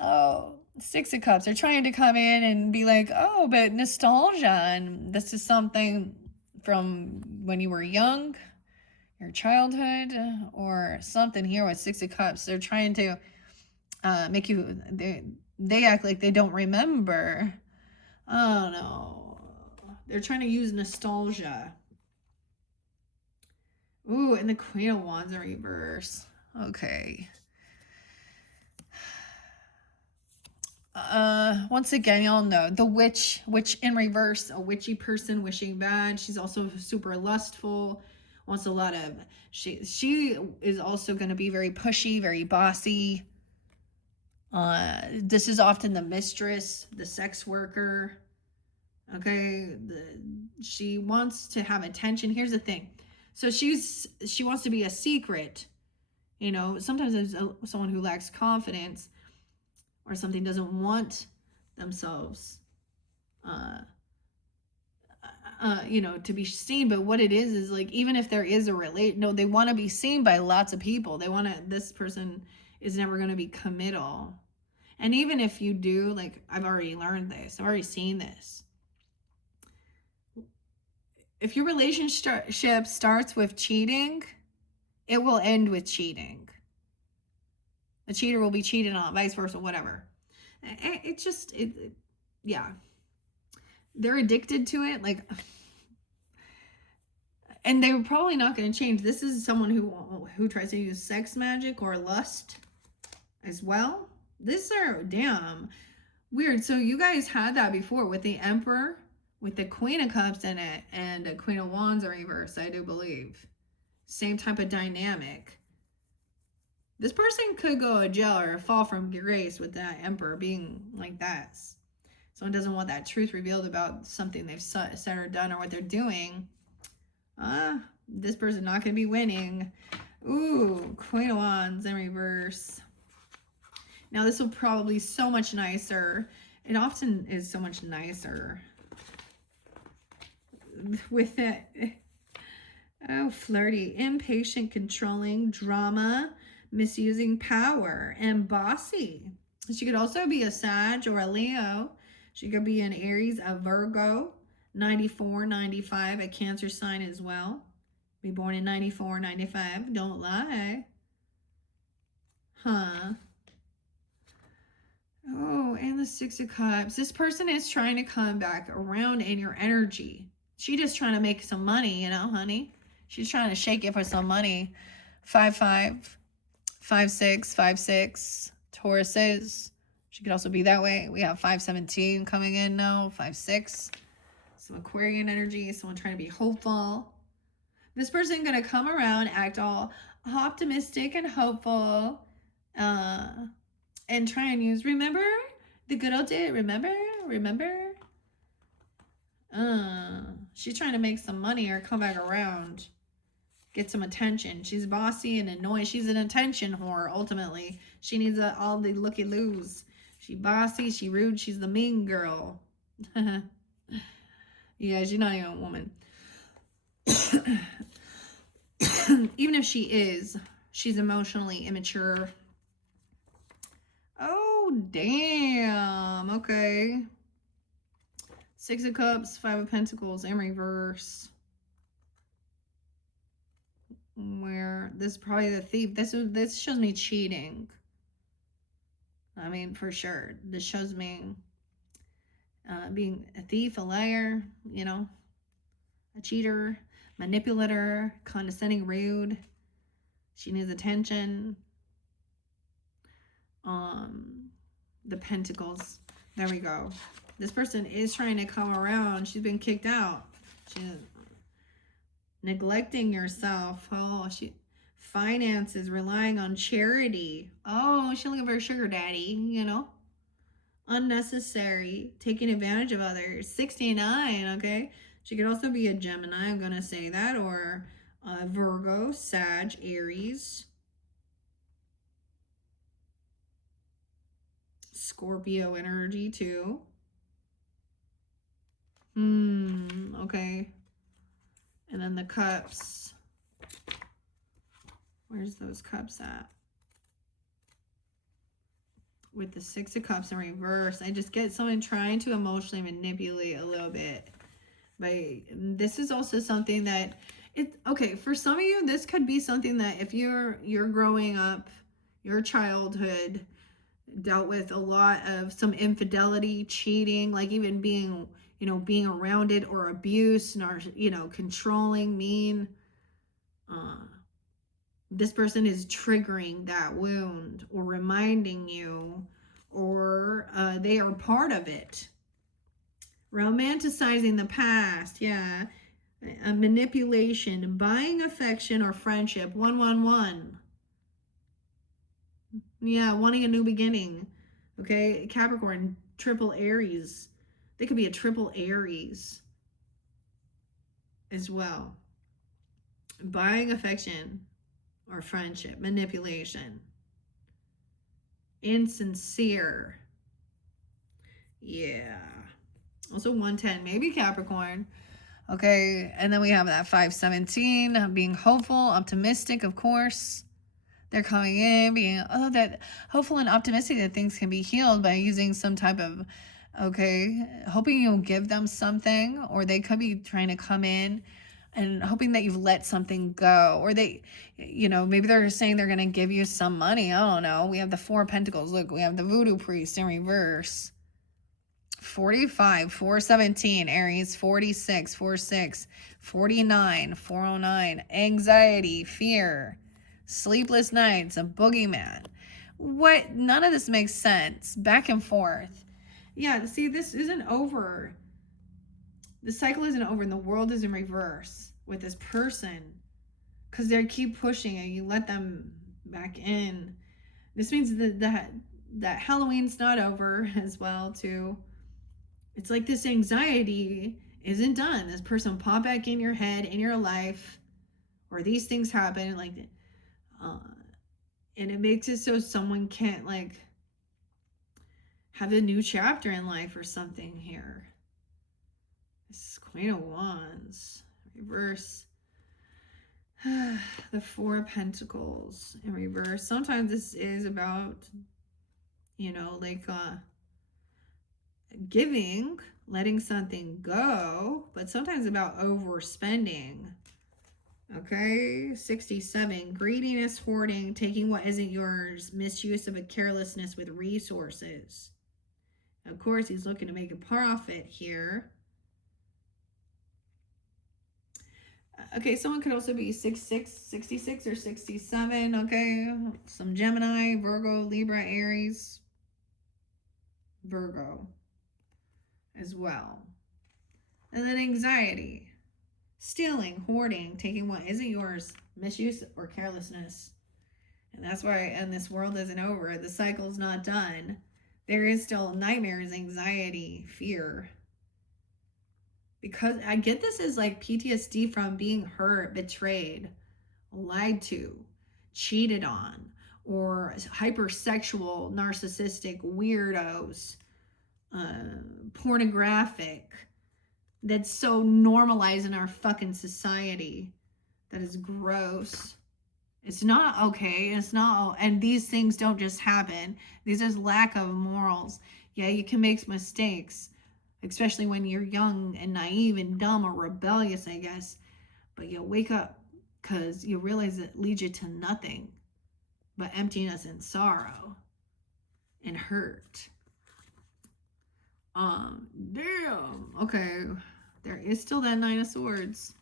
Oh, 6 of Cups. They're trying to come in and be like, oh, but nostalgia. And this is something from when you were young, your childhood, or something here with 6 of Cups. They're trying to make you, they act like they don't remember. Oh, no. They're trying to use nostalgia. Ooh, and the Queen of Wands in reverse. Okay. Once again, y'all know the witch in reverse, a witchy person wishing bad. She's also super lustful, wants a lot of, she is also going to be very pushy, very bossy. This is often the mistress, the sex worker. Okay, she wants to have attention. Here's the thing. So she wants to be a secret. You know, sometimes there's someone who lacks confidence, or something doesn't want themselves, you know, to be seen. But what it is like, even if there is they want to be seen by lots of people. They want to, this person is never going to be committal. And even if you do, like, I've already learned this, I've already seen this. If your relationship starts with cheating, it will end with cheating. The cheater will be cheated on, vice versa, whatever. It just, yeah. They're addicted to it, like, and they're probably not going to change. This is someone who tries to use sex magic or lust as well. These are damn weird. So you guys had that before with the Emperor, with the Queen of Cups in it, and a Queen of Wands in reverse, I do believe. Same type of dynamic. This person could go to jail or fall from grace with that Emperor being like that. Someone doesn't want that truth revealed about something they've said or done or what they're doing. This person not going to be winning. Ooh, Queen of Wands in reverse. Now this will probably be so much nicer. It often is so much nicer with it. Oh, flirty, impatient, controlling, drama, misusing power, and bossy. She could also be a Sag or a Leo. She could be an Aries, a Virgo, 94, 95, a Cancer sign as well. Be born in 94, 95. Don't lie. Huh. Oh, and the 6 of Cups. This person is trying to come back around in your energy. She's just trying to make some money, you know, honey. She's trying to shake it for some money. 5-5, 5-6, 5-6. Tauruses. She could also be that way. We have 5-17 coming in now. 5-6. Some Aquarian energy. Someone trying to be hopeful. This person going to come around, act all optimistic and hopeful. And try and use, remember the good old day? Remember? She's trying to make some money or come back around. Get some attention. She's bossy and annoying. She's an attention whore, ultimately. She needs all the looky-loos. She bossy, she rude, she's the mean girl. Yeah, she's not even a woman. Even if she is, she's emotionally immature. Oh, damn. Okay. Six of Cups, Five of Pentacles in reverse. Where this is probably the thief. This shows me cheating. I mean, for sure. This shows me being a thief, a liar, you know, a cheater, manipulator, condescending, rude. She needs attention. The Pentacles. There we go. This person is trying to come around. She's been kicked out. She's neglecting yourself. Oh, finances, relying on charity. Oh, she's looking for a sugar daddy, you know. Unnecessary, taking advantage of others. 69, okay. She could also be a Gemini, I'm going to say that, or Virgo, Sag, Aries, Scorpio energy too. Okay. And then the cups. Where's those cups at? With the Six of Cups in reverse, I just get someone trying to emotionally manipulate a little bit. But this is also something that okay, for some of you, this could be something that if you're growing up, your childhood dealt with a lot of some infidelity, cheating, like even being, you know, being around it, or abuse, or, you know, controlling, mean. This person is triggering that wound or reminding you, or they are part of it. Romanticizing the past, yeah. Manipulation, buying affection or friendship, 111. Yeah, wanting a new beginning. Okay, Capricorn, triple Aries. They could be a triple Aries as well. Buying affection or friendship, manipulation. Insincere. Yeah. Also 110, maybe Capricorn. Okay, and then we have that 517, being hopeful, optimistic, of course. They're coming in, being that hopeful and optimistic that things can be healed by using some type of, okay, hoping you'll give them something, or they could be trying to come in and hoping that you've let something go, or they, you know, maybe they're saying they're going to give you some money. I don't know. We have the Four of Pentacles. Look, we have the Voodoo Priest in reverse. 45, 417, Aries, 46, 46, 49, 409, anxiety, fear, sleepless nights, a boogeyman. What? None of this makes sense. Back and forth. Yeah, see, this isn't over. The cycle isn't over, and the world is in reverse with this person because they keep pushing it. You let them back in. This means that Halloween's not over as well, too. It's like this anxiety isn't done. This person will pop back in your head, in your life, or these things happen, like, and it makes it so someone can't, like, have a new chapter in life or something here. This is Queen of Wands, reverse. The Four of Pentacles in reverse. Sometimes this is about, you know, like, giving, letting something go, but sometimes about overspending. Okay, 67, greediness, hoarding, taking what isn't yours, misuse of a carelessness with resources. Of course, he's looking to make a profit here. Okay, someone could also be 66 or 67, okay? Some Gemini, Virgo, Libra, Aries, Virgo as well. And then anxiety, stealing, hoarding, taking what isn't yours, misuse or carelessness. And that's why, and this world isn't over. The cycle's not done. There is still nightmares, anxiety, fear. Because I get this as like PTSD from being hurt, betrayed, lied to, cheated on, or hypersexual, narcissistic weirdos, pornographic, that's so normalized in our fucking society that is gross. It's not okay. It's not, and these things don't just happen. These is lack of morals. Yeah, you can make mistakes, especially when you're young and naive and dumb or rebellious, I guess. But you wake up because you realize it leads you to nothing but emptiness and sorrow and hurt. Damn. Okay. There is still that Nine of Swords.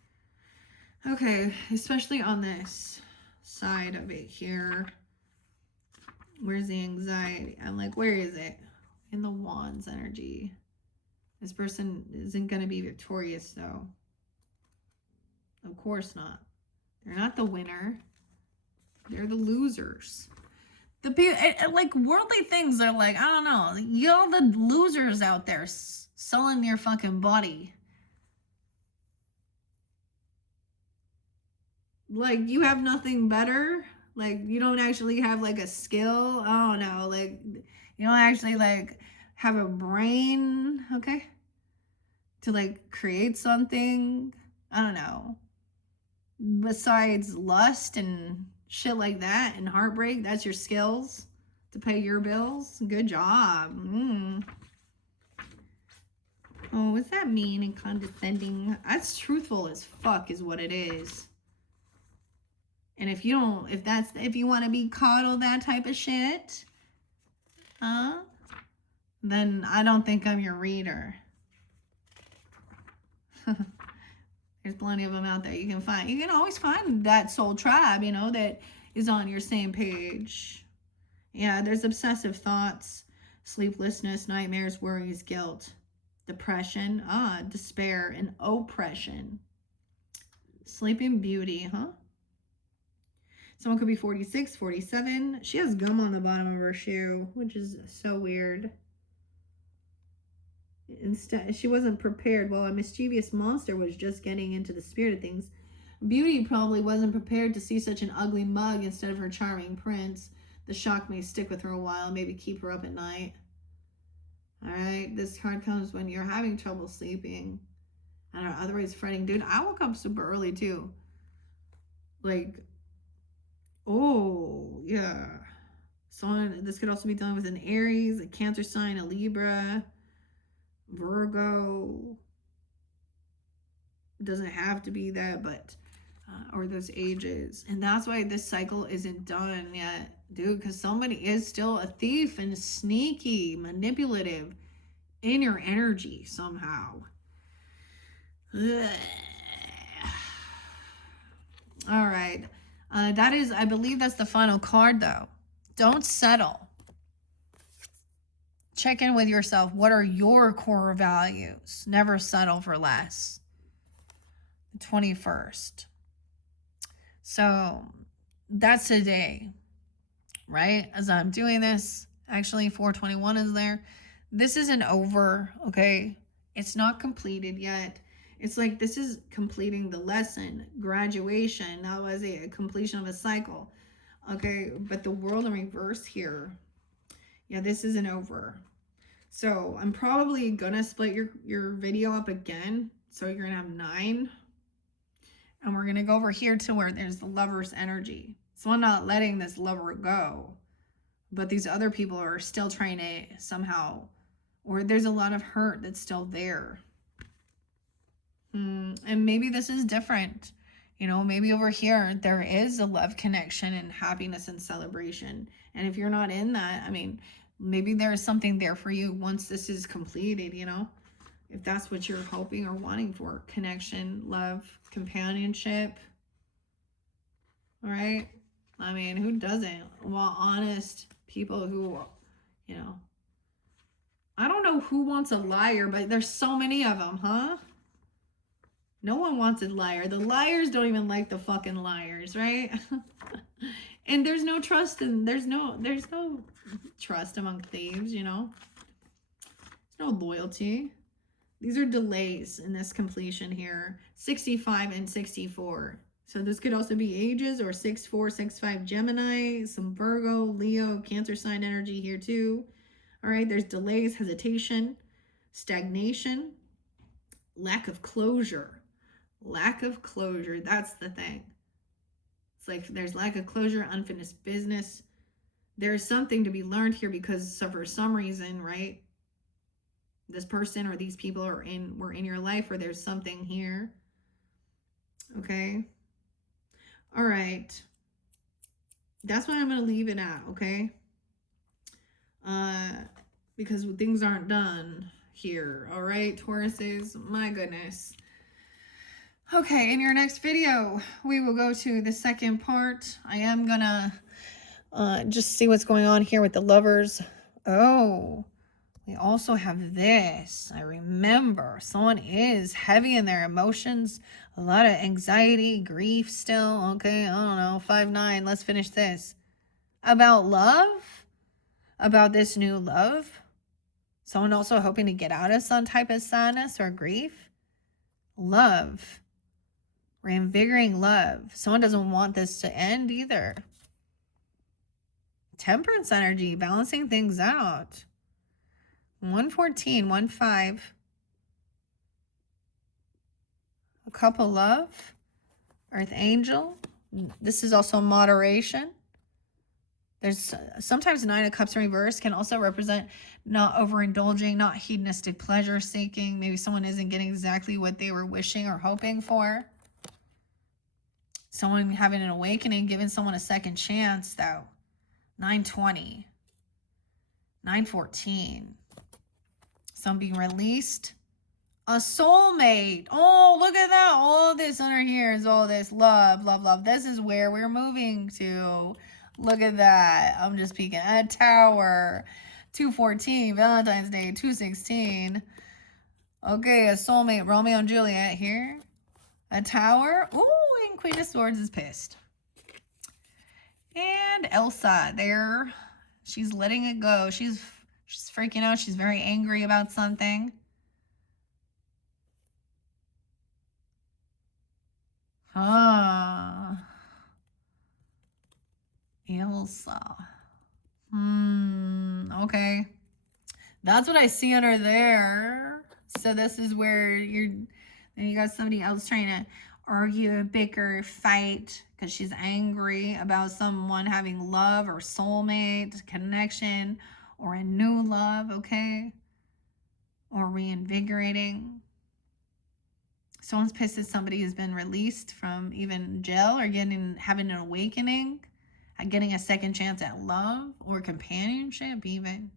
Okay, especially on this side of it here. Where's the anxiety? I'm like, where is it? In the Wands energy. This person isn't going to be victorious, though. Of course not. They're not the winner. They're the losers. The people, like, worldly things are like, I don't know. You're the losers out there selling your fucking body. Like, you have nothing better. Like, you don't actually have, like, a skill. I don't know. Like, you don't actually, like, have a brain, okay? To, like, create something. I don't know. Besides lust and shit like that and heartbreak, that's your skills to pay your bills. Good job. Oh, what's that mean and condescending? That's truthful as fuck is what it is. And if you don't, if you want to be coddled, that type of shit, then I don't think I'm your reader. There's plenty of them out there you can find. You can always find that soul tribe, you know, that is on your same page. Yeah, there's obsessive thoughts, sleeplessness, nightmares, worries, guilt, depression, despair, and oppression. Sleeping Beauty, huh? Someone could be 46, 47. She has gum on the bottom of her shoe, which is so weird. Instead, she wasn't prepared. While a mischievous monster was just getting into the spirit of things, Beauty probably wasn't prepared to see such an ugly mug instead of her charming prince. The shock may stick with her a while, maybe keep her up at night. Alright, this card comes when you're having trouble sleeping. I don't know, otherwise fretting. Dude, I woke up super early too. Like, oh, yeah. So this could also be done with an Aries, a Cancer sign, a Libra, Virgo. It doesn't have to be that, but or those ages. And that's why this cycle isn't done yet, dude, because somebody is still a thief and sneaky, manipulative in your energy somehow. Ugh. All right. That is, I believe that's the final card, though. Don't settle. Check in with yourself. What are your core values? Never settle for less. The 21st. So that's today, right? As I'm doing this, actually 421 is there. This isn't over, okay? It's not completed yet. It's like this is completing the lesson, graduation. That was a completion of a cycle. Okay, but the world in reverse here. Yeah, this isn't over. So I'm probably gonna split your video up again. So you're gonna have 9. And we're gonna go over here to where there's the lover's energy. So I'm not letting this lover go. But these other people are still trying to somehow, or there's a lot of hurt that's still there. And maybe this is different. You know, maybe over here there is a love connection and happiness and celebration. And if you're not in that, I mean, maybe there's something there for you once this is completed, you know, if that's what you're hoping or wanting for. Connection, love, companionship. All right. I mean, who doesn't want honest people who, you know, I don't know who wants a liar, but there's so many of them, huh? No one wants a liar. The liars don't even like the fucking liars, right? And there's no trust and there's no trust among thieves, you know. There's no loyalty. These are delays in this completion here. 65 and 64. So this could also be ages, or 6-4, 6-5 Gemini, some Virgo, Leo, Cancer sign energy here too. All right, there's delays, hesitation, stagnation, lack of closure. Lack of closure, that's the thing. It's like there's lack of closure, unfinished business. There's something to be learned here because for some reason, right, this person or these people were in your life, or there's something here. Okay. All right. That's what I'm going to leave it at, okay? Because things aren't done here. All right, Tauruses, my goodness. Okay, in your next video, we will go to the second part. I am gonna just see what's going on here with the lovers. Oh, we also have this. I remember someone is heavy in their emotions, a lot of anxiety, grief still. Okay, I don't know, 5-9. Let's finish this. About love, about this new love. Someone also hoping to get out of some type of sadness or grief. Love. Reinvigorating love. Someone doesn't want this to end either. Temperance energy, balancing things out. 114, 1-5. A couple love. Earth angel. This is also moderation. There's sometimes 9 of Cups in reverse can also represent not overindulging, not hedonistic pleasure seeking. Maybe someone isn't getting exactly what they were wishing or hoping for. Someone having an awakening, giving someone a second chance, though. 9-20. 9-14. Someone being released. A soulmate. Oh, look at that. All this under here is all this love, love, love. This is where we're moving to. Look at that. I'm just peeking. A Tower. 2-14. Valentine's Day. 2-16. Okay, a soulmate. Romeo and Juliet here. A Tower. Ooh, and Queen of Swords is pissed. And Elsa there. She's letting it go. She's freaking out. She's very angry about something. Elsa. Okay. That's what I see under there. So this is where then you got somebody else trying to argue, bicker, fight because she's angry about someone having love or soulmate connection or a new love, okay? Or reinvigorating. Someone's pissed at somebody who's been released from even jail or having an awakening, getting a second chance at love or companionship even.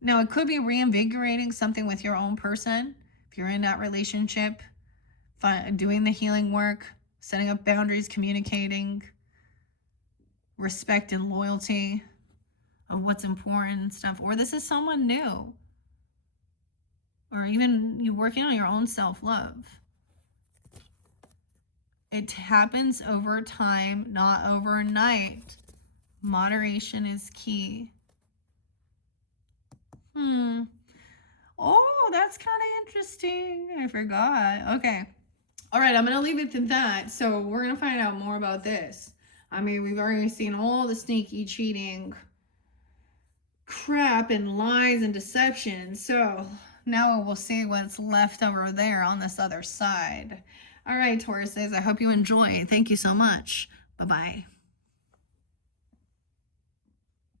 Now, it could be reinvigorating something with your own person. If you're in that relationship, doing the healing work, setting up boundaries, communicating, respect and loyalty of what's important and stuff. Or this is someone new. Or even you working on your own self-love. It happens over time, not overnight. Moderation is key. Oh, that's kind of interesting. I forgot. Okay. All right, I'm going to leave it to that. So we're going to find out more about this. I mean, we've already seen all the sneaky, cheating crap and lies and deception. So now we'll see what's left over there on this other side. All right, Tauruses, I hope you enjoy. Thank you so much. Bye-bye.